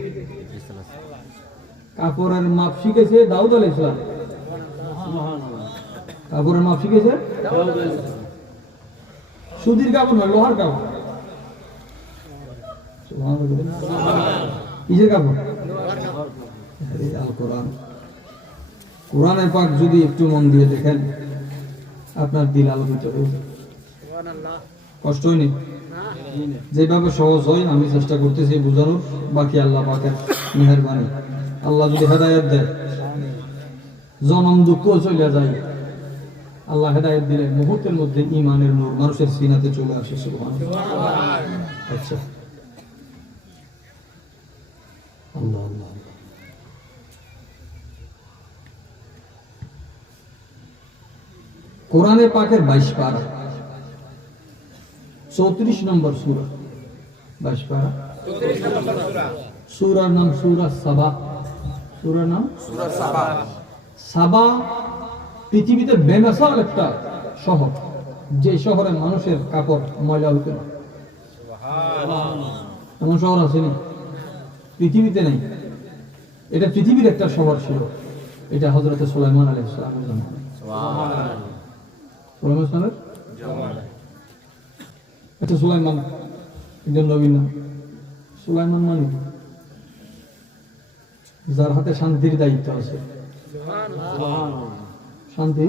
কাপড়ের মাপ শিখেছে দাউদ আলাইহিস সালাম। কাপড়ের মাপ শিখেছে সুতির কাপড় না, লোহার কাপড়। কিসের কাপড়? কোরআন। কোরআনের পাক যদি একটু মন দিয়ে দেখেন, আপনার দিল আলোকিত হবে। কষ্ট হয়নি? যেভাবে সহজ হয় আমি চেষ্টা করতেছি বোঝানোর, বাকি আল্লাহ পাকের মেহেরবানি। আল্লাহ যদি হেদায়েত দেয়, জনম দুঃখ চলে যায়। আল্লাহ হেদায়েত দিলে মুহূর্তের মধ্যে ঈমানের নূর মানুষের সিনাতে চলে আসে। সুবহানাল্লাহ। আচ্ছা, আল্লাহ আল্লাহ। কোরআনে পাকের 22 পারা, 34 নম্বর সূরা, 22 পারা। সূরার নাম সূরা সাবা। সূরার নাম সূরা সাবা। সাবা পৃথিবীতে বেমিসাল একটা শহর, যে শহরে মানুষের কাপড় ময়লা হতো না। এমন শহর আছে না? পৃথিবীতে নেই। এটা পৃথিবীর একটা শহর ছিল। এটা হযরত সুলাইমান আলাইহিস সালামের জামানায়। সুলাইমান এটা সুলাইমান একজন নবীর নাম। সুলাইমান মানে যার হাতে শান্তির দায়িত্ব আছে। শান্তি,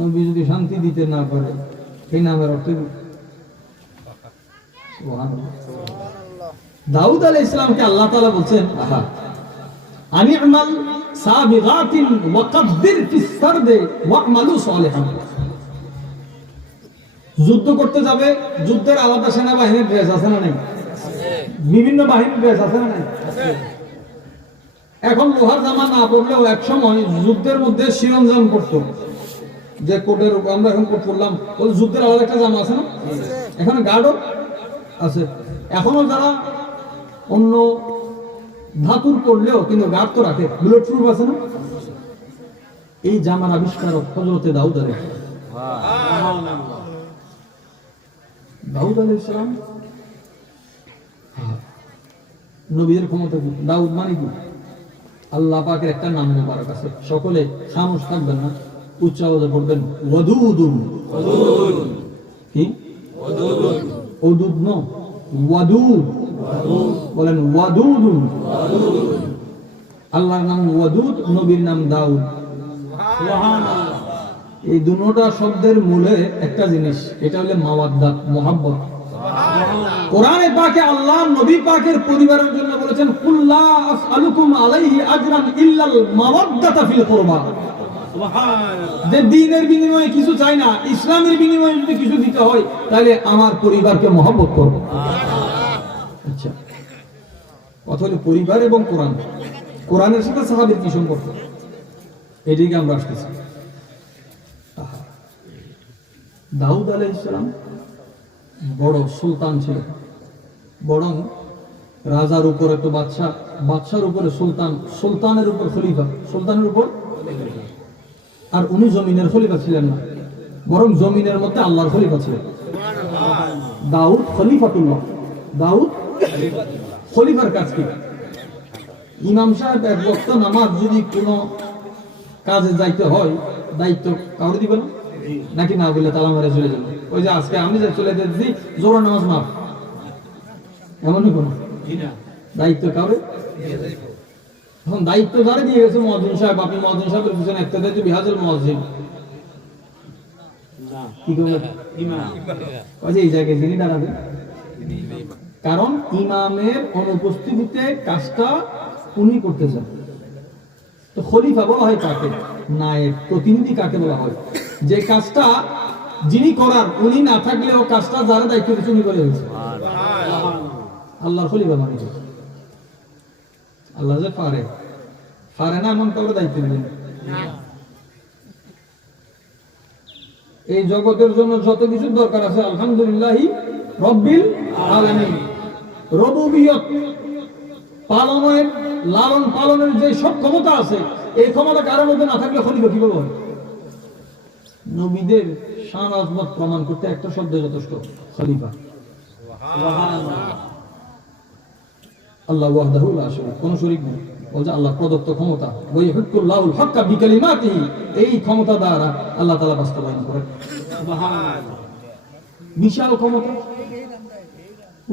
নবী যদি শান্তি দিতে না পারে, এই নামের অর্থ কি? দাউদ আলাইহিস সালামকে আল্লাহ তাআলা বলছেন, আহা আনি'মাল সাবিগাতিন ওয়া কাব্বির ফিস সারদি ওয়া'মালু সালিহান। যুদ্ধ করতে যাবে, যুদ্ধের আলাদা সেনাবাহিনীর ড্রেস আছে না নাই? বিভিন্ন বাহিনীর ড্রেস আছে না নাই? এখন লোহার জামা না পড়লেও এক সময় যুদ্ধের মধ্যে শিরঞ্জাম করতো, যে কোটের আমরা এখন কোট পরলাম, ওই যুদ্ধের আলাদা একটা জামা আছে না? এখানে গার্ডও আছে। এখনো যারা অন্য ধাতুর পড়লেও কিন্তু গার্ড তো রাখে, বুলেট প্রুফ আছে না? এই জামার আবিষ্কারক হযরত দাউদ আলাইহিস সালাম। দাউদ আলাইহিস সালাম নবীর ক্ষমতা। দাউদ মানে কি? আল্লাহ পাকের একটা নাম মুবারক আছে, সকলে খামোশ থাকবেন না, উচ্চ আওয়াজে বলবেন ওয়াদুদুন। কি ওয়াদুদুন? ওদুদ ন, ওয়াদুদ। বলেন ওয়াদুদুন। আল্লাহর নাম ওয়াদুদ, নবীর নাম দাউদ। সুবহানাল্লাহ। এই দুটোটা শব্দের মূলে একটা জিনিস, এটা হলো মাওয়াদ্দাত, মোহাব্বত। কোরআনে পাকে আল্লাহ নবী পাকের পরিবারের জন্য বলেছেন, কুল্লা আসআলুকুম আলাইহি আজরান ইল্লাল মাওয়াদ্দাতা ফিল কুরবা। সুবহানাল্লাহ। যে দ্বীনের বিনিময়ে কিছু চাই না, ইসলামের বিনিময়ে যদি কিছু দিতে হয়, তাহলে আমার পরিবারকে মহব্বত করব। আচ্ছা, কথা হলো পরিবার এবং কোরআন। কোরআনের সাথে সাহাবীর কি সম্পর্ক, এদিকে আমরা আসতেছি। দাউদ আলাইহিস সালাম বড় সুলতান ছিল, বরং রাজার উপর একটা বাদশা, বাদশার উপরে সুলতান, সুলতানের উপর খলিফা, সুলতানের উপর। আর উনি জমিনের খলিফা ছিলেন না, বরং জমিনের মধ্যে আল্লাহর খলিফা ছিলেন। দাউদ খলিফাতুল্লাহ। দাউদ খলিফার কাজ কি? ইমাম সাহেব এক ওয়াক্ত নামাজ যদি কোনো কাজে যাইতে হয়, দায়িত্ব কাউরে দিবে না নাকি? না বলে তালা মারে চলে যাবে। ওই যে আজকে আমি যে চলে যাচ্ছি, জোহর নামাজ মাফ, এমনই কোনো দায়িত্ব কাউরে এখন দায়িত্ব যারা দিয়ে গেছে মুয়াজ্জিন সাহেব, আপনি মুয়াজ্জিন সাহেবের পিছনে একটা দায়িত্ব বিহাজুল মুয়াজ্জিন কি করবেন ওই যে এই জায়গায় যিনি দাঁড়াবেন, কারণ ইমামের অনুপস্থিতিতে কাজটা উনি করতেছেন। তো খলিফা বলা হয় কাকে? নায়েব, প্রতিনিধি কাকে বলা হয়? যে কাজটা যিনি করার উনি না থাকলেও কাজটা যারা দায়িত্ব দিচ্ছে উনি করে দিচ্ছে। আল্লাহর খলিফা মানে আল্লাহ যে পারে না এমন কাউকে দায়িত্ব দিবেন। এই জগতের জন্য যত কিছু দরকার আছে আলহামদুলিল্লাহি রব্বিল আলামিন। রুবুবিয়ত পালনের, লালন পালনের যে সব ক্ষমতা আছে, এই ক্ষমতা কারোর মধ্যে না থাকলে খলিফা কি বলবো? নবীদের শান আজমত প্রমাণ করতে একটা শব্দ যথেষ্ট, খলিফা। আল্লাহ ওয়াহদাহু লা শারীক, কোনো শরীক নেই। বলছে আল্লাহ প্রদত্ত ক্ষমতা, ওয়াইহুকুল্লাহুল হাক্কা বিকালিমাতিহি, এই ক্ষমতা দ্বারা আল্লাহ তাআলা বাস্তবায়ন করেন। সুবহানাল্লাহ, বিশাল ক্ষমতা।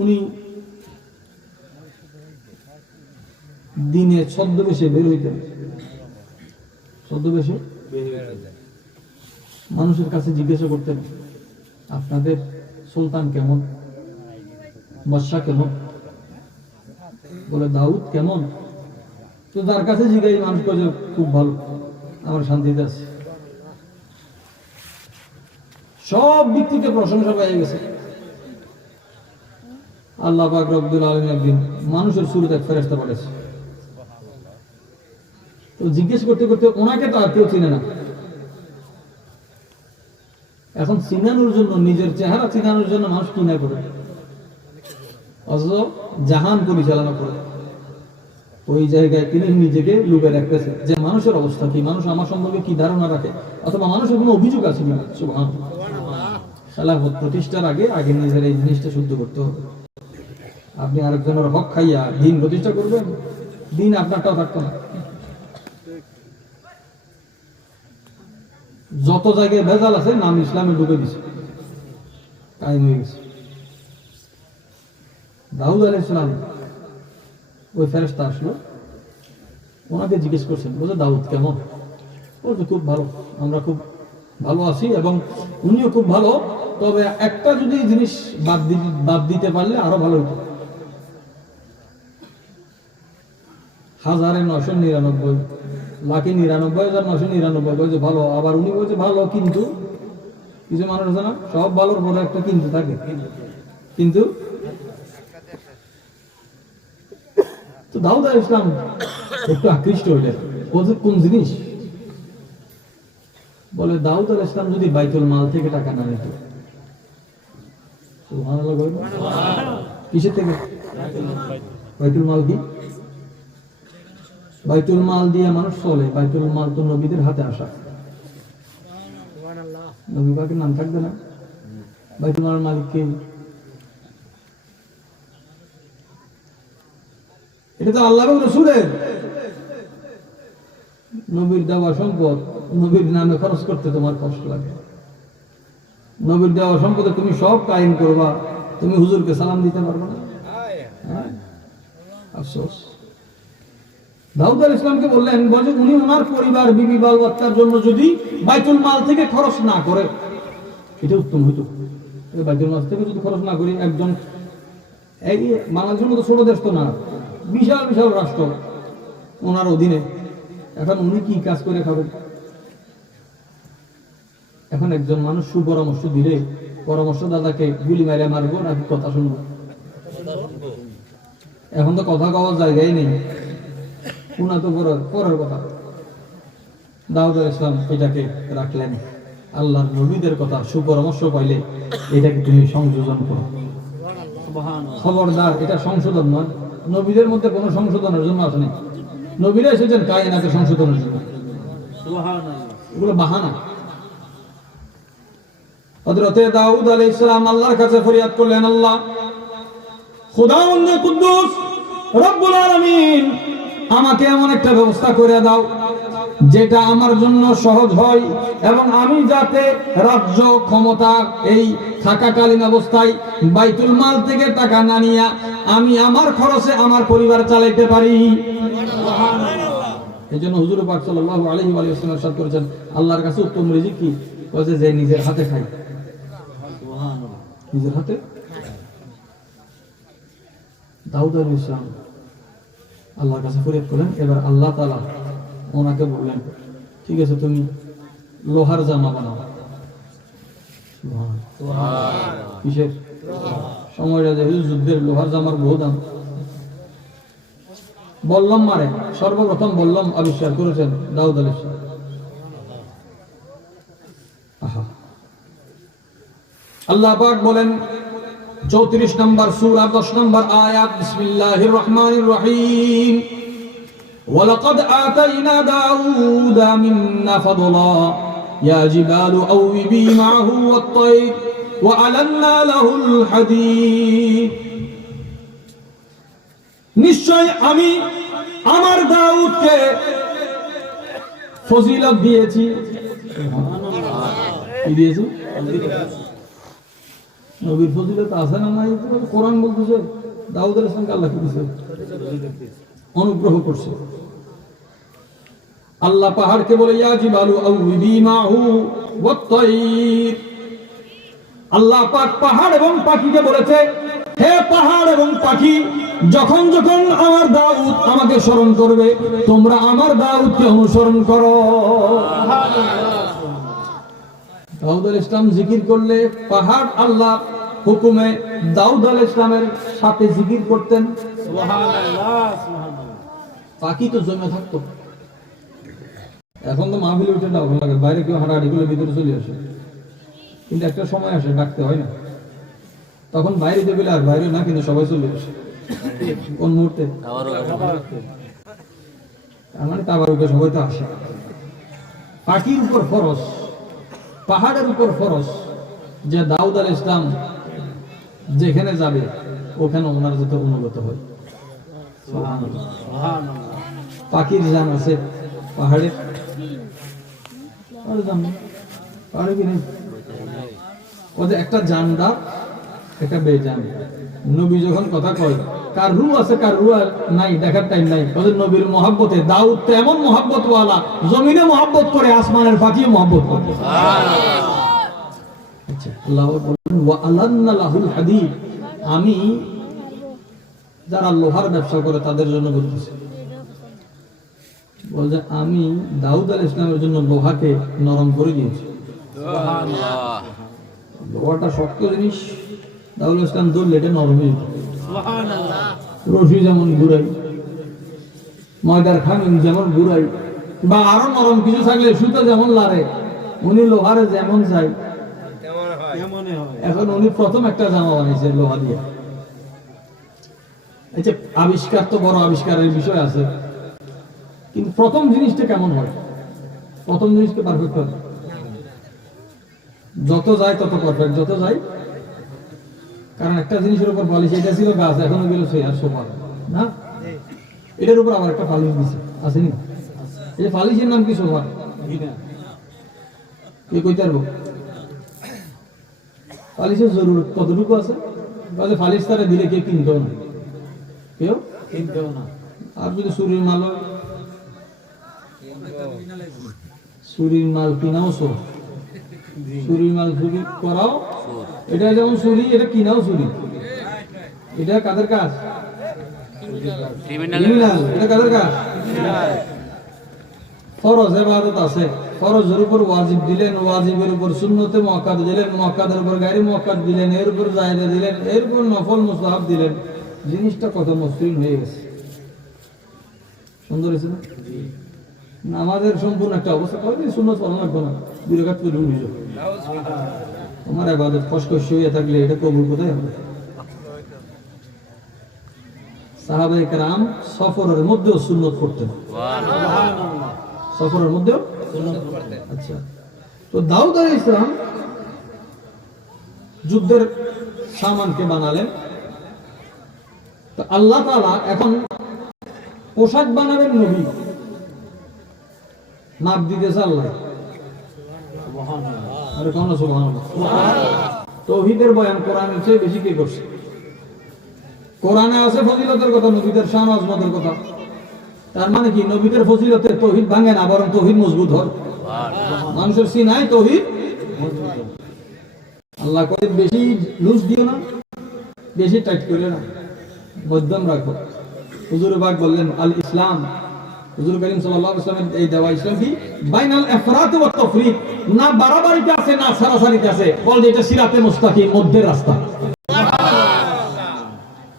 উনি দিনে ছদ্মবেশে বের হইতেন, ছদ্মবেশে মানুষের কাছে জিজ্ঞাসা করতেন আপনাদের সুলতান কেমন, বাদশা কেমন? বলে দাউদ কেমন? তো তার কাছে জিজ্ঞাসা মানুষ করে খুব ভালো, আমার শান্তিতে আছে। সব দিক থেকে প্রশংসা পেয়ে গেছে। আল্লাহ পাক রব্বুল আলামিন একদিন মানুষের সুরতে এক ফেরেশতা পাঠাইছে। তো জিজ্ঞেস করতে করতে ওনাকে তো আর কেউ চিনে না। এখন চিনানোর জন্য, নিজের চেহারা চিনানোর জন্য মানুষ কি না করে, অথচ জাহান পরিচালনা করে। ওই জায়গায় তিনি নিজেকে লুকিয়ে রাখতেছে যে মানুষের অবস্থা কি, মানুষ আমার সম্পর্কে কি ধারণা রাখে, অথবা মানুষের কোনো অভিযোগ আছে কিনা। সুবহানাল্লাহ, খেলাফত প্রতিষ্ঠার আগে নিজের এই জিনিসটা শুদ্ধ করতে হবে। আপনি আরেকজনের হক খাইয়া দিন প্রতিষ্ঠা করবেন, দিন আপনারটাও থাকতো না। যত জায়গায় ভেজাল আছে নাম ইসলামে ঢুকে দিছে, কায়েম হয়ে গেছে। দাউদ আলাইহিস সালাম ওই ফেরেশতা আসলো, ওনাকে জিজ্ঞেস করছেন, বলছে দাউদ কেমন? বলছে খুব ভালো, আমরা খুব ভালো আছি এবং উনিও খুব ভালো, তবে একটা যদি জিনিস বাদ দিতে পারলে আরো ভালো হতো। 1999 লাখে 99,999 বলছে ভালো, আবার উনি বলছে ভালো কিন্তু কিছু মানুষ আছে না, সব ভালোর বড় একটা কিন্তু থাকে, কিন্তু তো দাউদ আলাইহিস সালাম একটু আকৃষ্ট হইলেন, বলছে কোন জিনিস? বলে দাউদ আলাইহিস সালাম যদি বাইতুল মাল থেকে টাকা না নিত। সুবহানাল্লাহ, কিসের থেকে? বাইতুল মাল কি? বাইতুল মাল দিয়ে মানুষ চলে। বাইতুল মাল তো নবীদের হাতে আসা, নবী পাকের নাম থাকবে না? বাইতুল মালের মালিক কে? এটা তো আল্লাহ এবং রাসূলের। নবীর দেওয়া সম্পদ নবীর নামে খরচ করতে তোমার কষ্ট লাগে। নবীর দেওয়া সম্পদে তুমি সব কায়েম করবা, তুমি হুজুরকে সালাম দিতে পারবে না। আফসোস। দাউদ আলাইহিস সালামকে বললেন, বলে উনি ওনার পরিবার, বিবি, বাল বাচ্চার জন্য যদি বাইতুল মাল থেকে খরচ না করে, এটা উত্তম হইতো। বাইতুল মাল থেকে যদি খরচ না করি, একজন এই বাংলাদেশের মতো ছোট দেশ তো না, বিশাল বিশাল রাষ্ট্র ওনার অধীনে, এখন উনি কি কাজ করে খাবেন? এখন একজন মানুষ সুপরামর্শ দিলে পরামর্শ দাদাকে গুলি মারে মারবো নাকি কথা শুনবো? এখন তো কথা কওয়ার জায়গায় নেই, শোনা তো পরের কথা। দাউদ আলাইহিস সালাম এটাকে রাখলেন, আল্লাহর নবীদের কথা সুপরামর্শ পাইলে এটাকে তুমি সংযোজন করো। খবরদার, এটা সংশোধন নয়। নবীদের মধ্যে কোনো সংশোধনের জন্য আসেনি। নবীরা এসেছেন কায়নাতে সংশোধনের জন্য, এগুলো বাহানা। হযরতে দাউদ আলাইহিস সালাম আল্লাহর কাছে ফরিয়াদ করলেন, আল্লাহ খুদাওয়ান্দে কুদ্দুস রব্বুল আলামিন, আমাকে এমন একটা ব্যবস্থা করে দাও যেটা আমার জন্য সহজ হয়, এবং আমি যাতে রাজ্য ক্ষমতা এই থাকাকালীন অবস্থায় বাইতুল মাল থেকে টাকা না নিয়া আমি আমার খরচে আমার পরিবার চালাইতে পারি। এই জন্য হুজুর পাক সাল্লাল্লাহু আলাইহি ওয়া সাল্লাম ইরশাদ করেছেন, আল্লাহর কাছে উত্তম রিজিক কি? বলে যে নিজের হাতে খায়, নিজের হাতে। দাউদ আলাইহিস সালাম আল্লাহর কাছে ফরিয়াদ করলেন, এবার আল্লাহ তাআলা ওনাকে বললেন, ঠিক আছে তুমি লোহার জামা বানাও। কিসের? সময়টা যে যুদ্ধের লোহার জামার বহু দাম। বললাম মারে সর্বপ্রথম বললাম আবিষ্কার করেছেন দাউদ আলাইহিস সালাম। আল্লাহ পাক বলেন 34 নম্বর সূরা 10 নম্বর আয়াত, বিসমিল্লাহির রহমানির রহিম, ওয়ালাকাদ আতাইনা দাউদা মিন্না ফাদলা ইয়া জিবালু আওবি মা'হু ওয়াত-তায়র ওয়া আলান্না লাহুল হাদীদ। নিশ্চয় আমি আমার দাউদকে ফজিলত দিয়েছি। কি দিয়েছি? নবীর ফজিলত আছে না নাই? কোরআন বলতেছে দাউদ আলাইহিস সালামকে আল্লাহ কি দিয়েছে? অনুগ্রহ করছে। আল্লাহ পাহাড়কে বলে ইয়া জিবালু আওবি মা'হু ওয়াত-তায়র। আল্লাহ পাক পাহাড় এবং পাখিকে বলেছে, হে পাহাড় এবং পাখি, যখন যখন আমার দাউদ আমাকে স্মরণ করবে তোমরা আমার দাউদকে অনুসরণ করো। দাউদ আলাইহিস সালাম জিকির করলে পাহাড় আল্লাহ হুকুমে দাউদ আলাইহিস সালামের সাথে জিকির করতেন। সুবহানাল্লাহ, সুবহানাল্লাহ। পাখি তো জমে থাকতো। এখন তো মাহফিলে উঠে ডাক লাগে, বাইরে কেউ হাঁটাহাঁটি করলে ভিতরে চলে আসে, কিন্তু একটা সময় আসে ডাকতে হয় না, তখন বাইরে যে বলে আর বাইরে না, কিন্তু সবাই চলে আসে। কোন মুহূর্তে? মানে তাবারুকে সবাই তো আসে। পাখির উপর ফরজ, পাহাড়ের উপর ফরজ যে দাউদ আলাইহিস সালাম যেখানে যাবে ওখানে ওনার যাতে অনুগত হয়। সুবহানাল্লাহ, সুবহানাল্লাহ। পাখির জান আছে পাহাড়ে, আর জান পাহাড়ে কি নেই? ওদের একটা জানদার একটা বেজান। নবী যখন কথা কয় কার রূহ আছে কার রূহ নাই দেখার টাইম নাই। ওদের নবীর মহব্বতে দাউদ তো এমন মহব্বত ওয়ালা, জমিনে মহব্বত করে, আসমানের পাখিও মহব্বত করে। আচ্ছা, আল্লাহ বলেন ওয়া আলান্না লাহুল হাদীদ, আমি যারা লোহার ব্যবসা করে তাদের জন্য বলতেছি, বলছে আমি দাউদ আলাইহিস সালামের জন্য লোহাকে নরম করে দিয়েছি। সুবহানাল্লাহ। লোহাটা শক্ত জিনিস, দাউদ আলাইহিস সালাম ধরলে এটা নরম হয়ে যায়। সুবহানাল্লাহ। রশি যেমন ঘুরাই, ময়দার খামিন যেমন ঘুরাই, বা আরো নরম কিছু থাকলে সুতা যেমন লারে, উনি লোহারে যেমন চাই তেমনই হয়। এখন উনি প্রথম একটা জামা বানিয়েছে লোহা দিয়ে। আচ্ছা, আবিষ্কার তো বড় আবিষ্কারের বিষয় আছে, কিন্তু প্রথম জিনিসটা কেমন হয়? প্রথম জিনিসটা পারফেক্ট হয়, যত যায় তত পারফেক্ট, যত যায়। কারণ একটা জিনিসের উপর পালিশ, এটা ছিল গাছ, এখন গেল চেয়ার সোফা না, এটার উপর আবার একটা পালিশ দিছে, আসেনি? এই যে পালিশের নাম কি? সোফা। কে কইতে পারবো পালিশের জরুরত কতটুকু আছে? পালিশ তারা দিলে কেউ কিনতেও না, কেউ কিনতেও না। আর যদি চুরির মাল, চুরির মাল কিনাও সব, চুরির মাল চুরি করাও, এটা যেমন চুরি, এটা কিনাও চুরি। এটা কাদের কাজ? ক্রিমিনাল। এটা কাদের কাজ? ফরজ ইবাদত আছে, ফরজের উপর ওয়াজিব দিলেন, ওয়াজিবের উপর সুন্নতে মুআক্কাদ দিলেন, মুআক্কাদের উপর গায়রে মুআক্কাদ দিলেন, এর উপর জায়েজ দিলেন, এর উপর নফল মুস্তাহাব দিলেন। জিনিসটা কত মসৃণ হয়ে গেছে, সুন্দর হয়েছে না? নামাজের সম্পূর্ণ একটা অবস্থা করে সুন্নত পড়া লাগবে না, 2 রাকাত পড়ে উঠে যাবে। তোমার ইবাদত কষ্ট হয়ে থাকলে এটা কবুল কোথায় হবে? সাহাবায়ে কেরাম সফরের মধ্যেও সুন্নত পড়তেন। সুবহানাল্লাহ। সফরের মধ্যেও সুন্নত পড়তেন। আচ্ছা, তো দাউদ আলাইহিস সালাম যুদ্ধের সামানকে বানালেন, তো আল্লাহ তাআলা এখন পোশাক বানাবেন নবী, মাপ দিতেছে আল্লাহ। আরে কোন সুবহানাল্লাহ। তাওহীদের বয়ান কোরআনের চেয়ে বেশি কে করছে? কোরআনে আছে ফজিলতের কথা, নবীদের শান আজমতের কথা। তার মানে কি নবীদের ফজিলতে তাওহীদ ভাঙে না, বরং তাওহীদ মজবুত হয়। মানুষের সিনায় তাওহীদ মজবুত হয়। আল্লাহ কয় বেশি লুজ দিও না, বেশি টাইট করিও না, মধ্যম রাখো। হুজুর পাক বললেন আল ইসলাম, হুজুর করিম সাল্লাল্লাহু আলাইহি ওয়াসাল্লাম এই দেওয়া ইসলাম কি বাইনাল ইফরাত ওয়া তাফরিদ, না বাড়াবাড়িতে আছে না সারাসারিতে আছে, বল যে এটা সিরাতে মুস্তাকিম, মধ্যের রাস্তা।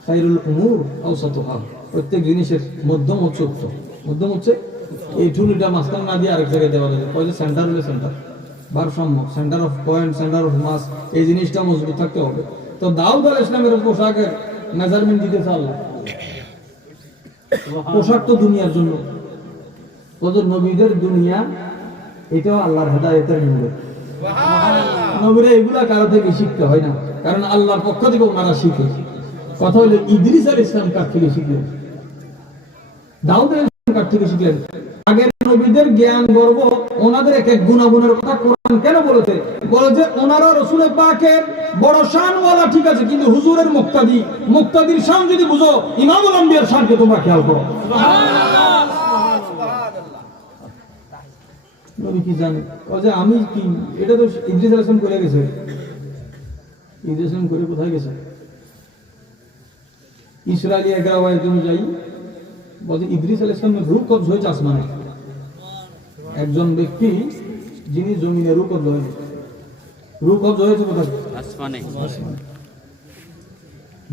খায়রুল উমুর আওসাতুহা, প্রত্যেক জিনিসের মধ্যম হচ্ছে উত্তম। মধ্যম হচ্ছে এই টুলটা মাঝখানে না দিয়ে আরেক জায়গায় দেওয়া যায়, কয় যে সেন্টার হলে সেন্টার, ভারসাম্য, centre of point, centre of mass, এই জিনিসটা মজবুত থাকতে হবে। তো দাউদ আলাইহিস সালামের পোশাকের মেজারমেন্ট দিতেছে আল্লাহ। পোশাক তো দুনিয়ার জন্য, ওদের নবীদের দুনিয়া এটাও আল্লাহর হেদায়েতের নির্দেশ। নবীরা এগুলা কারো থেকে শিখতে হয় না, কারণ আল্লাহর পক্ষ থেকে ওনারা শিখে। কথা হলো ইদ্রিস আলাইহিস সালাম কার থেকে শিখলেন? দাউদ আলাইহিস সালাম কার থেকে শিখলেন? আগের নবীদের জ্ঞান গর্ব, ওনাদের এক এক গুণাগুণের কথা কোরআন কেন বলেছে? বলে যে ওনারা রাসূল পাকের বড় শানওয়ালা, ঠিক আছে, কিন্তু হুজুরের মুক্তাদি, মুক্তাদির শান যদি বুঝো, ইমামুল আম্বিয়ার শানকে তোমরা খেয়াল করো। নবী কি জানে? ও যে আমি কি, এটা তো ইদ্রিস আলাইহিস সালাম করে গেছে। ইদ্রিস আলাইহিস সালাম করে কোথায় গেছে? ইসরাইলি 11 আয়াত অনুযায়ী বলে ইদ্রিস আলাইহিস সালামের রূহ কবজ হয়েছে আসমানে। একজন ব্যক্তি যিনি জমিনে রূহ কবজ হয়েছে, রূহ কবজ হয়েছে কোথায়? আসমানে।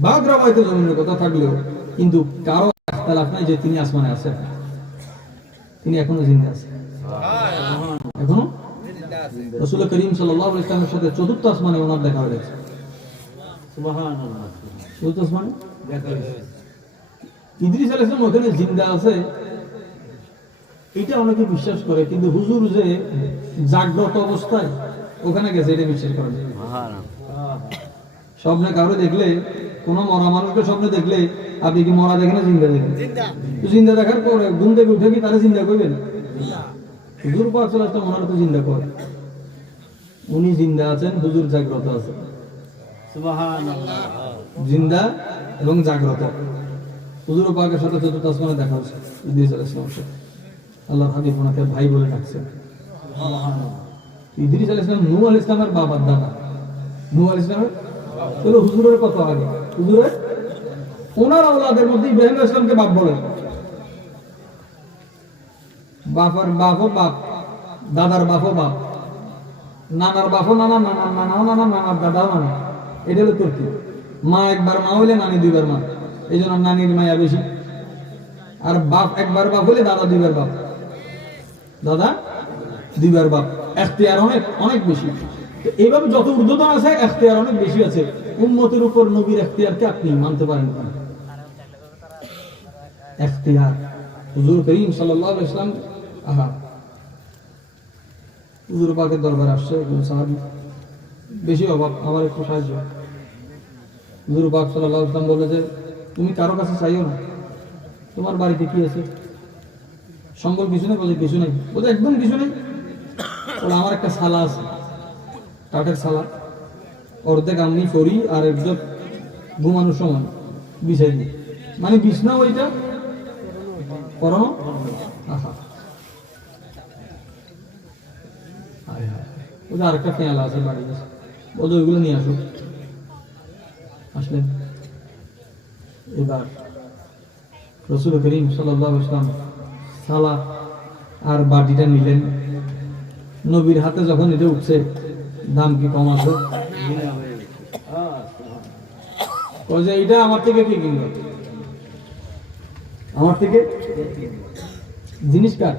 বাদ রাওয়ায়াতে জমিনের কথা থাকলেও কিন্তু কারো ইখতিলাফ নাই যে তিনি আসমানে আছেন, তিনি এখনো জিন্দা আছেন। এখনো রাসূল করিম সাল্লাল্লাহু আলাইহি ওয়াসাল্লামের সাথে চতুর্থ আসমানে ওনার দেখা হয়েছে। সুবহানাল্লাহ। চতুর্থ আসমানে দেখা হয়েছে। ইদ্রিস আলাইহিস সালাম ওখানে জিন্দা আছে এটা অনেকে বিশ্বাস করে, কিন্তু হুজুর যে জাগ্রত অবস্থায় ওখানে গেছে এটা বিশ্বাস করে না। স্বপ্নে কাউরে দেখলে, কোন মরা মানুষকে স্বপ্নে দেখলে আপনি কি মরা দেখেন না জিন্দা দেখেন? জিন্দা দেখার পরে ঘুম থেকে উঠে কি তারা জিন্দা করবেন? হুজুর পাক সাল্লাল্লাহু আলাইহি ওয়াসাল্লাম ওনারা তো জিন্দা করে, উনি জিন্দা আছেন, হুজুর জাগ্রত আছেন। সুবহানাল্লাহ। জিন্দা এবং জাগ্রত। হুজুর পাকের সাথে চতুর্থ আসমানে দেখা হচ্ছে ইদ্রিস আলাইহিস সালামের সাথে। আল্লাহর হাবিব ওনাকে ভাই বলে ডাকছেন। সুবহানাল্লাহ। ইদ্রিস আলাইহিস সালাম নূহ আলাইহিস সালামের বাবার দাদা। নূহ আলাইহিস সালামের চলো হুজুরের কত আগে, হুজুরের ওনার আওলাদের মধ্যে ইব্রাহিম আলাইহিস সালামকে বাপ বলেন। বাবার বাপও বাপ, দাদার বাপও বাপ, নানার বাপও নানা, নানার নানাও নানা, নানার দাদাও নানা। এটা হলো তরকিব। মা একবার মা হইলে নানি দুইবার মা, এই জন্য নানির মায়া বেশি। আর বাপ একবার বাপ হলে দাদা দুইবার বাপ, দাদা দুইবার বাপ। এখতিয়ার অনেক অনেক বেশি। এইভাবে যত ঊর্ধ্বতন আছে এখতিয়ার অনেক বেশি আছে। উম্মতের উপর নবীর এখতিয়ারকে আপনি মানতে পারেন না। এখতিয়ার হুজুর করিম সাল্লাল্লাহু আলাইহি ওয়াসাল্লাম, হুজুর পাকের দরবারে আসছে একজন সাহাবী, বেশি অভাব, আমার একটু সাহায্য। হুজুর পাক সাল্লাল্লাহু আলাইহি ওয়াসাল্লাম বলে যে তুমি কারো কাছে চাইও না, তোমার বাড়িতে কি আছে? সম্বল কিছু নেই? বলে কিছু নেই। বলে একদম কিছু নেই? বলে আমার একটা ছালা আছে, কাঠের ছালা, অর্ধেক আমি করি আর একদম ঘুমানোর সময় বিছাই দিই, মানে বিছনা ওইটা পরানো। ওদের আরেকটা পেয়ালা আছে বাড়ি, বলতো ওইগুলো নিয়ে আসো। আসলেন। এবার রাসূল করিম সাল্লাল্লাহু আলাইহি ওয়াসাল্লাম সালা আর বাটিটা নিলেন। নবীর হাতে যখন এটা উঠছে, দাম কি কম আছে? এটা আমার থেকে কি কিনবে? আমার থেকে জিনিস কার?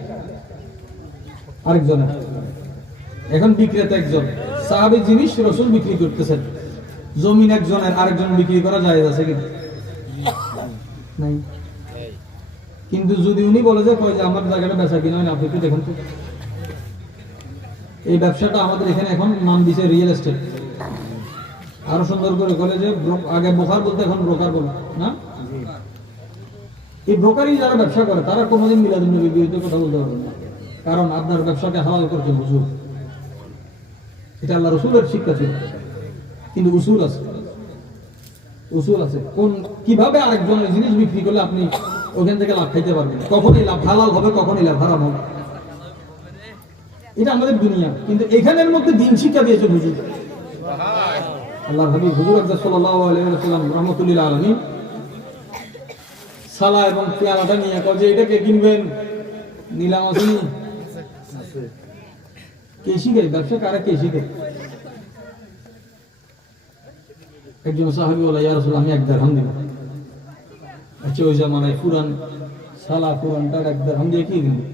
আরেকজনের। এখন বিক্রেতা একজন, সাহাবী জিনিস রাসূল বিক্রি করতেছেন, জমিন একজনের, আরেকজন বিক্রি করা জায়েজ আছে কি নাই? কিন্তু যদি উনি বলে যে কয় যে আমার জায়গাটা বেচা কিনা হয় না, আপনি একটু দেখেন তো। এই ব্যবসাটা আমাদের এখানে এখন নাম দিছে রিয়েল এস্টেট। আরো সুন্দর করে বলে যে আগে ব্রোকার বলতে এখন ব্রোকার বলে না। এই ব্রোকারই যারা ব্যবসা করে তারা কোনোদিন মিলাদুন নবীর বিরুদ্ধে কথা বলতে পারবে না। কারণ আপনার ব্যবসাকে হালাল করছেন হুজুর। এটা আল্লাহ রসুলের শিক্ষা ছিল, কিন্তু উসুল আছে, উসুল আছে কোন কিভাবে আরেকজনের জিনিস বিক্রি করলে আপনি ওখান থেকে লাভ খাইতে পারবেন, কখনই লাভ হালাল হবে, কখনই লাভ হারাম হবে। এটা আমাদের দুনিয়া, কিন্তু এখানের মধ্যে দিন শিক্ষা দিয়েছেন হুজুর। আল্লাহর হাবিব হুজুর আকরাম সাল্লাল্লাহু আলাইহি ওয়াসাল্লাম রাহমাতুল্লিল আলামিন সালা এবং পেয়ালাটা নিয়ে কয় যে এটাকে কিনবেন, নিলাম আছে কে শিখায় ব্যবসা, কারা কে শিখায়? একজন সাহাবী বলে ইয়া রাসূলুল্লাহ আমি 1 দিরহাম দিব। আচ্ছা ওই জামানায় পুরান সালা পুরানটা 1 দিরহাম দিয়ে কি কিনবে?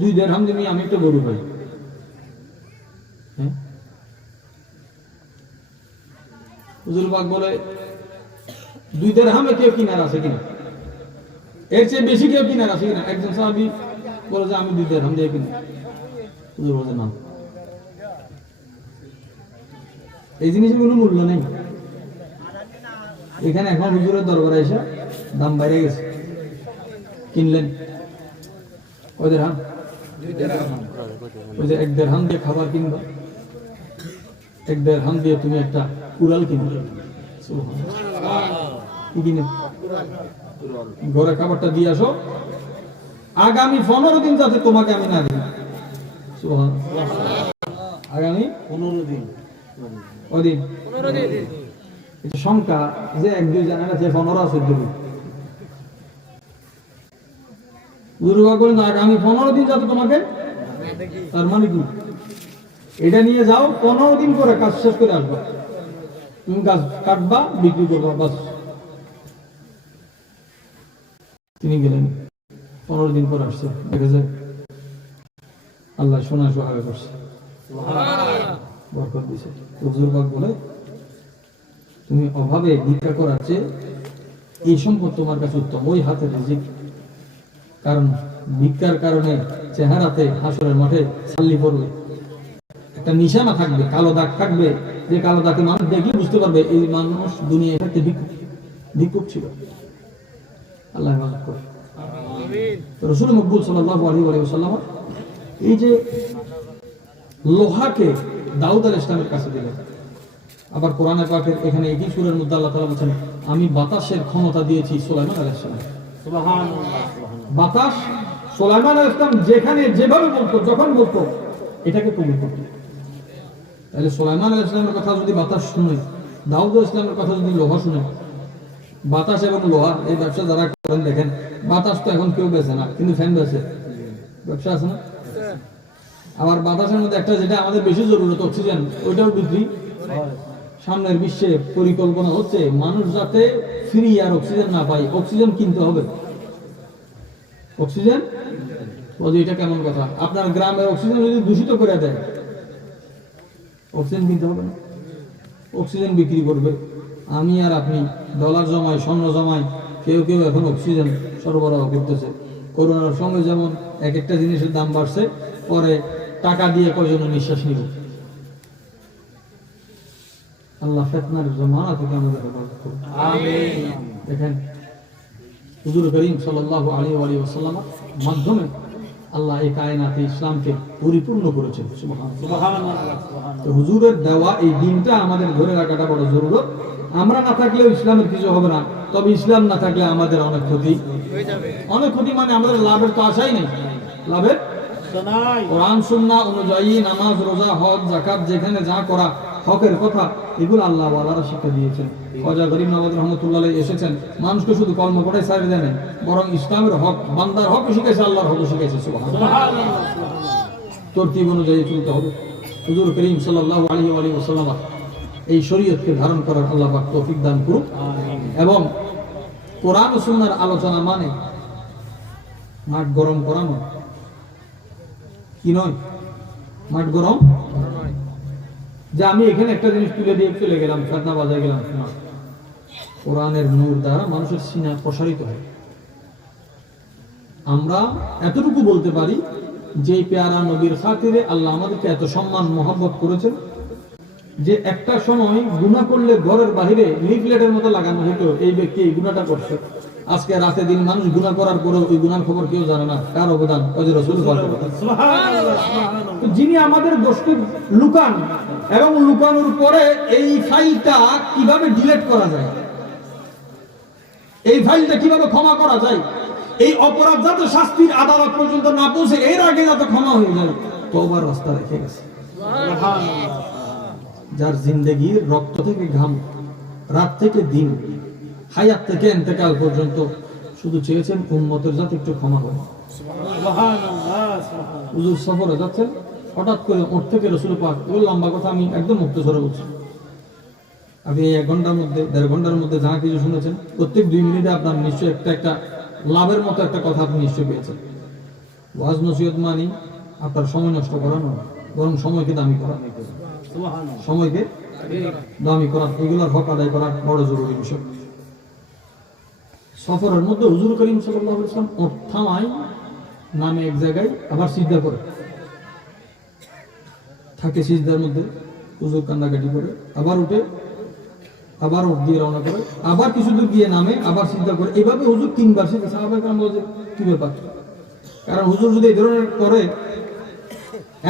2 দিরহাম দিয়ে আমি একটা গরু পাই। হ্যাঁ হুজুর পাক বলে 2 দিরহামে কেউ কিনার আছে কিনা, এর চেয়ে বেশি কেউ কিনার আছে কিনা? একজন সাহাবী বলে যে আমি 2 দিরহাম দিয়ে কিনি। হুজুর বলে না, এই জিনিসের কোনো মূল্য নেই। এখানে এখন হুজুরের দরবারে এসে দাম বাইরে গেছে, কিনলেন ওই দিরহাম, ওই যে 1 দিরহাম দিয়ে খাবার কিনবা, 1 দিরহাম দিয়ে তুমি একটা কুড়াল কিনবে। কি কিনে? ঘরে খাবারটা দিয়ে আসো, আগামী 15 দিন যাতে তোমাকে আমি না দিই। আগামী 15 দিন, ওই দিন 15 দিন এটা সংখ্যা যে 1-2 জানে না, যে 15 আছে দেবে। দুর্গা করেন আগামী 15 দিন যাতে তোমাকে, তার মানে কি এটা নিয়ে যাও, 15 দিন করে কাজ শেষ করে আসবা, তুমি গাছ কাটবা বিক্রি করবা, বাস। তিনি গেলেন, 15 দিন পর আসছে, দেখেছে আল্লাহ সোনা সোহাগে করছে, বরকত দিছে। হুজুর পাক বলে তুমি অভাবে ভিক্ষা করার চেয়ে এই সম্পদ তোমার কাছে উত্তম, ওই হাতের রিজিক। কারণ ভিক্ষার কারণে চেহারাতে হাসরের মাঠে ছাল্লি পড়বে, একটা নিশানা থাকবে, কালো দাগ থাকবে, যে কালো দাগে মানুষ দেখলে বুঝতে পারবে এই মানুষ দুনিয়ায় থাকতে ভিক্ষুক ছিল। আল্লাহ হেফাজত করে। রাসূল মকবুল সাল্লাল্লাহু আলাইহি ওয়াসাল্লাম এই যে লোহাকে দাউদ আলাইহিস সালামের কাছে দিলেন, আবার কোরআনে পাকের এখানে এই সূরার মধ্যে আল্লাহ তাআলা বলেন আমি বাতাসের ক্ষমতা দিয়েছি সুলাইমান আলাইহিস সালাম। সুবহানাল্লাহ। বাতাস সুলাইমান আলাইহিস সালাম যেখানে যেভাবে বলতো, যখন বলতো এটাকে কবুল করত। তাহলে সুলাইমান আলাইহিস সালামের কথা যদি বাতাস শুনে, দাউদ আলাইহিস সালামের কথা যদি লোহা শুনে, বাতাস এবং লোহা এই ব্যবসা যারা করেন দেখেন, বাতাস তো এখন কেউ বেচে না, কিন্তু ফ্যান বেচে, ব্যবসা আছে না? আবার বাতাসের মধ্যে একটা যেটা আমাদের বেশি জরুরত অক্সিজেন, ওইটাও বিক্রি। সামনের বিশ্বে পরিকল্পনা হচ্ছে মানুষ যাতে ফ্রি আর অক্সিজেন না পায়, অক্সিজেন কিনতে হবে। অক্সিজেন এটা কেমন কথা? আপনার গ্রামের অক্সিজেন যদি দূষিত করে দেয়, অক্সিজেন কিনতে হবে না, অক্সিজেন বিক্রি করবে। আমি আর আপনি ডলার জমাই, স্বর্ণ জমাই, কেউ কেউ এখন অক্সিজেন সরবরাহ করতেছে। করোনার সময় যেমন এক একটা জিনিসের দাম বাড়ছে, পরে টাকা দিয়ে কয়জন নিঃশ্বাস নিব। আল্লাহ ফিতনার জামানা থেকে আমাদের হেফাজত করুন, আমিন। দেখেন হুজুর করিম সাল্লাল্লাহু আলাইহি ওয়াসাল্লাম মাধ্যমে আল্লাহ এই কায়নাতে ইসলামকে পরিপূর্ণ করেছেন। সুবহানাল্লাহ। তো হুজুরের দেওয়া এই দিনটা আমাদের ধরে রাখাটা বড় জরুরত। আমরা না থাকলেও ইসলামের কিছু হবে না, তবে ইসলাম না থাকলে আমাদের অনেক ক্ষতি হয়ে যাবে। অনেক ক্ষতি মানে আমাদের লাভের তো আশাই নেই, লাভের নাই। কোরআন সুন্নাহ অনুযায়ী নামাজ, রোজা, হজ, যাকাত যেখানে যা করা হকের কথা, এগুলো আল্লাহ ওয়ালারা শিক্ষা দিয়েছেন। খাজা গরিব নওয়াজ রহমাতুল্লাহ আলাইহি এসেছেন, মানুষকে শুধু কলম পড়াই ছাড়ে দেন, বরং ইসলামের হক, বান্দার হক শিখাইছে, আল্লাহর হক শিখাইছে। সুবহানাল্লাহ। তরতিব অনুযায়ী চলতে হবে। হুজুর করিম সাল্লাল্লাহু আলাইহি ওয়াসাল্লাম এই শরীয়তকে ধারণ করার আল্লাহ পাক তৌফিক দান করুন, এবং কোরআন ও সুন্নাহর আলোচনা মানে মাঠ গরম করা নয়, কি নয়, মাঠ গরম যে আমি এখানে একটা জিনিস তুলে দিয়ে চলে গেলাম, ফেতনা বাজায় গেলাম। কোরআনের নূর দ্বারা মানুষের সিনা প্রসারিত হয়। আমরা এতটুকু বলতে পারি যে পেয়ারা নবীর খাতিরে আল্লাহ আমাদেরকে এত সম্মান মহব্বত করেছেন যে একটা সময় গুনাহ করলে ঘরের বাহিরে লিফলেটের মতো লাগানো হতো, এই ব্যক্তি এই গুনাহটা করছে, আজকে রাতে দিন মানুষ গুনাহ করার পরেও ওই গুনার খবর কেউ জানে না, কার অবদান? ওই যে রাসূল পাক। তো যিনি আমাদের দোষকে লুকান এবং লুকানোর পরে এই ফাইলটা কিভাবে ডিলিট করা যায়, এই ফাইলটা কিভাবে ক্ষমা করা যায়, এই অপরাধ যাতে শাস্তির আদালত পর্যন্ত না পৌঁছে এর আগে যাতে ক্ষমা হয়ে যায়, তওবার রাস্তা রেখে গেছে। যার জিন্দেগির রক্ত থেকে ঘাম, রাত থেকে দিন, হায়াত থেকে ইন্তেকাল পর্যন্ত শুধু চেয়েছেন উম্মতের যাতে একটু ক্ষমা হয়। হুজুর সফরে যাচ্ছেন, হঠাৎ করে ওর থেকে রাসূল পাক, ওই লম্বা কথা আমি একদম মুক্তস্বরে বলছি, আপনি 1 ঘন্টার মধ্যে 1.5 ঘন্টার মধ্যে যা কিছু শুনেছেন, প্রত্যেক 2 মিনিটে আপনার নিশ্চয়ই একটা লাভের মতো একটা কথা আপনি নিশ্চয়ই পেয়েছেন। ওয়াজ নসিহত মানি আপনার সময় নষ্ট করা নয়, বরং সময়কে দামি করা, সময়কে দামি করা, এগুলোর হক আদায় করা বড় জরুরি বিষয়। সফরের মধ্যে হুজুর করিম সাল্লাল্লাহু আলাইহি ওয়াসাল্লাম ওঠ থামায়, নামে এক জায়গায়, আবার সিজদা করে থাকে, সিজদার মধ্যে হুজুর কান্নাকাটি করে, আবার উঠে, আবার উঠ দিয়ে রওনা করে, আবার কিছু দূর গিয়ে নামে, আবার সিজদা করে, এইভাবে হুজুর 3 বার সিজদা। সাহাবায়ে কেরাম বলে কি ব্যাপার? কারণ হুজুর যদি এই ধরনের করে,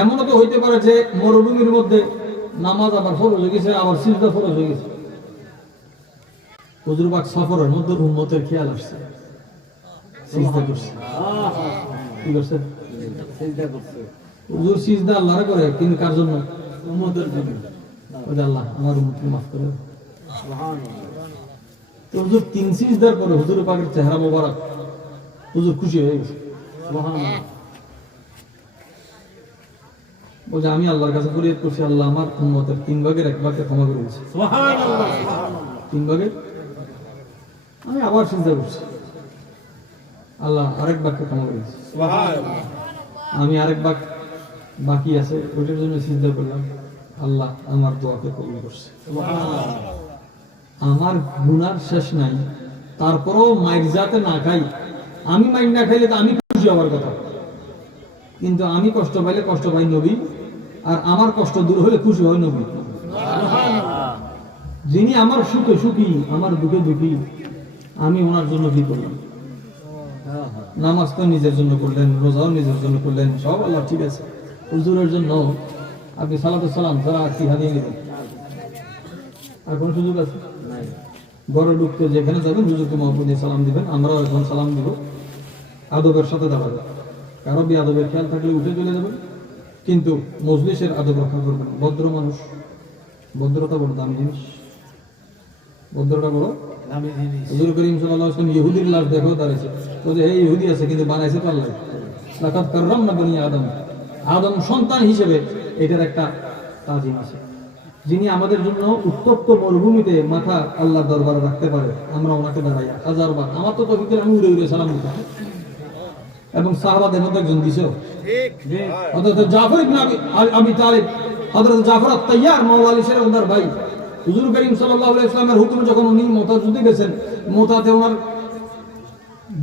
এমনও তো হইতে পারে যে মরুভূমির মধ্যে নামাজ আবার ফরজ হয়ে গেছে, আবার সিজদা ফরজ হয়ে গেছে। হুজুর পাক সফরের মধ্যে উম্মতের খেয়াল আসছে, সিজদা করছে। কি করছে? সিজদা করছে। হুজুর সিজদা আল্লাহর করে, কিন্তু কার জন্য? উম্মতের জন্য। ওই যে আল্লাহ আমার উম্মতকে মাফ করে। তো হুজুর 3 সিজদার পরে হুজুর পাকের চেহারা মোবারক, হুজুর খুশি হয়ে গেছে। বলছে আমি আল্লাহর কাছে ফরিয়াদ করছি, আল্লাহ আমার উম্মতের 3 ভাগের 1 ভাগকে ক্ষমা করে দিয়েছে। 3 ভাগের, আমি আবার সিজদা করছি, আল্লাহ আরেক ভাগকে ক্ষমা করে দিয়েছে। আমি আরেক ভাগ বাকি আছে, ওইটার জন্য সিজদা করলাম, আল্লাহ আমার দোয়াকে কবুল করছে। আমার গুনার শেষ নাই, তারপরও মাইর যাতে না খাই, আমি মাইর না খাইলে তো আমি খুশি হওয়ার কথা, কিন্তু আমি কষ্ট পাইলে কষ্ট পাই নবী, আর আমার কষ্ট দূর হলে খুশি হয় নবী। যিনি আমার সুখে সুখী, আমার দুঃখে দুঃখী, আমি ওনার জন্য কি করলাম? নামাজ তো নিজের জন্য করলেন, রোজাও নিজের জন্য করলেন, সব আল্লাহ ঠিক আছে। হুজুরের জন্য আপনি সালাতুস সালাম ছাড়া আর কি হারিয়ে নেবেন? আর কোন সুযোগ আছে? ঘরে ঢুকতে যেখানে যাবেন হুজুরকে মহব্বত দিয়ে সালাম দিবেন, আমরাও এখন সালাম দিব, আদবের সাথে দাঁড়াবেন। কারো বেয়াদবের খেয়াল থাকলে উঠে চলে যাবেন, কিন্তু মজলিসের আদব রক্ষা করবেন। ভদ্র মানুষ, ভদ্রতা বড় দামি জিনিস, ভদ্রতা বড় দামি জিনিস। হুজুর করিম সাল্লাল্লাহু আলাইহি ওয়াসাল্লাম ইহুদির লাশ দেখেও দাঁড়িয়েছে, তো যে এই ইহুদি আছে কিন্তু বানাইছে তো আল্লাহ। লাকাদ কাররামনা বনি আদম, আদম সন্তান হিসেবে এটার একটা তাজিম আছে। যিনি আমাদের জন্য উত্তপ্ত মরুভূমিতে মাথা আল্লাহর দরবারে রাখতে পারে, আমরা ওনাকে দাঁড়াইয়া 1000 বার, আমার তো তৌফিক আমি উড়ে উড়ে সালাম দিতাম। এবং সাহাবাদের মধ্যে একজন দিছো, হযরত জাফর ইবনে আবি তালিব, হযরত জাফর আত-তাইয়ার মাওলানা শের ওনার ভাই। হুজুর করিম সাল্লাল্লাহু আলাইহি ওয়াসাল্লামের হুকুমে যখন উনি মুতা যুদ্ধে গেছেন, মুতাতে ওনার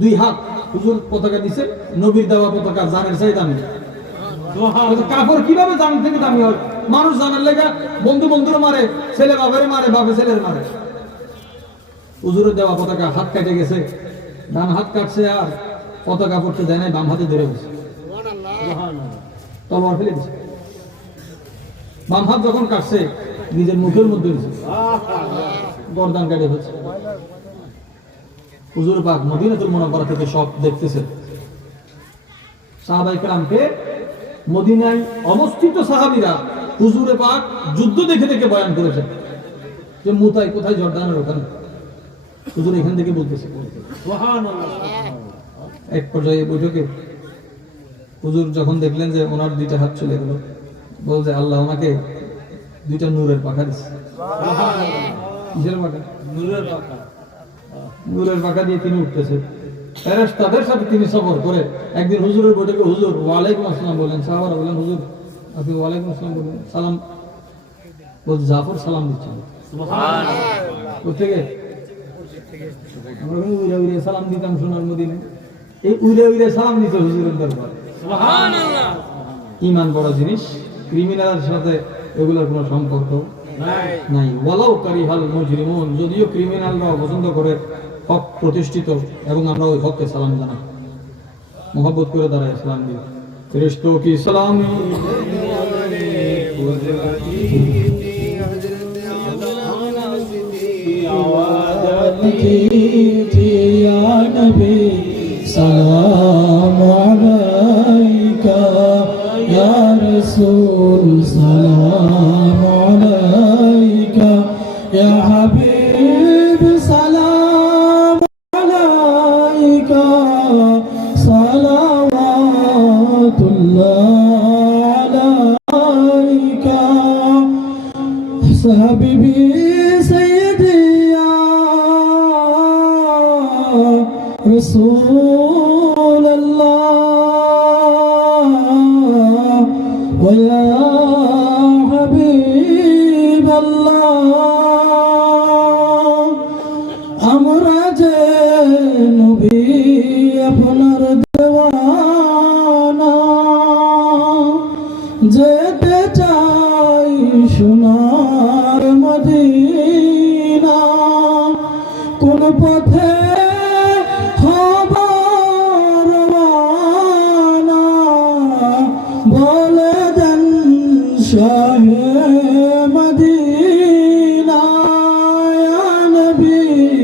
2 হাত হুজুর পতাকা দিছে, নবীর দেওয়া পতাকা জানের চাই দামি। কাফর কিভাবে জান থেকে দামি হয়? মানুষ জানার লেগা বন্ধু বন্ধুরে মারে, ছেলে বাপের মারে, বাপে ছেলের মারে। হুজুরের দেওয়া পতাকা হাত কেটে গেছে, ডান হাত কাটছে, আর পতাকা পড়তে দেয় নাই, বাম হাতে ধরে গেছে, তলোয়ার ফেলে দিছে। বাম হাত যখন কাটছে নিজের মুখের মধ্যে দিছে, গর্দান কেটে ফেলছে। হুজুর পাক মদিনাতুল মুনাওয়ারা থেকে সব দেখতেছেন। সাহাবায়ে কেরামকে মদিনায় অবস্থিত সাহাবীরা হুজুরে পাক যুদ্ধ দেখে দেখে বয়ান করেছেন যে মুতাই কোথায়, জর্দানের ওখানে। হুজুর এখান থেকে বলতেছে। সুবহানাল্লাহ। এক পর্যায়ে বৈঠকে হুজুর যখন দেখলেন যে ওনার 2টা হাত চলে গেল, বলছে আল্লাহ ওনাকে 2টা নূরের পাখা দিচ্ছে। কিসের পাখা? নূরের পাখা। নূরের পাখা দিয়ে তিনি উঠতেছে। ফেরেশতাদের সাথে তিনি সফর করে একদিন হুজুরের বৈঠকে হুজুর ওয়ালাইকুম আসসালাম বলেন, সাহাবারা বলেন হুজুর আপনি ওয়ালাইকুম আসসালাম বলেন, সালাম বল। জাফর সালাম দিচ্ছেন। সুবহানাল্লাহ। কোথেকে? আমরা উইরা উইরা সালাম দিতাম সোনার মদিনায়, এই উইরা উইরা সালাম দিতে হুজুরের দরবারে। সুবহানাল্লাহ। ঈমান বড় জিনিস, ক্রিমিনালের সাথে এগুলোর কোনো সম্পর্ক নাই। ওয়ালাউ কারিহাল মুজরিমুন, যদিও ক্রিমিনালরা পছন্দ করে, হক প্রতিষ্ঠিত এবং আমরা ওই হককে সালাম জানাই, মোহাব্বত করে দাঁড়াই সালাম দিই। ফেরেশতোं की सलामी या नबी सलाम अलैका या रसूल सलाम अलैका या हबीब सलाम अलैका सलावतुल्लाह अलैका हबीबी सय्यदी या रसूल अल्लाह व या हबीब अल्लाह আমরা যে নবী আপনার দেওয়ানা যেতে চাই সোনার মদিনা কোন পথে হবার রওয়ানা বলে দেন শাহে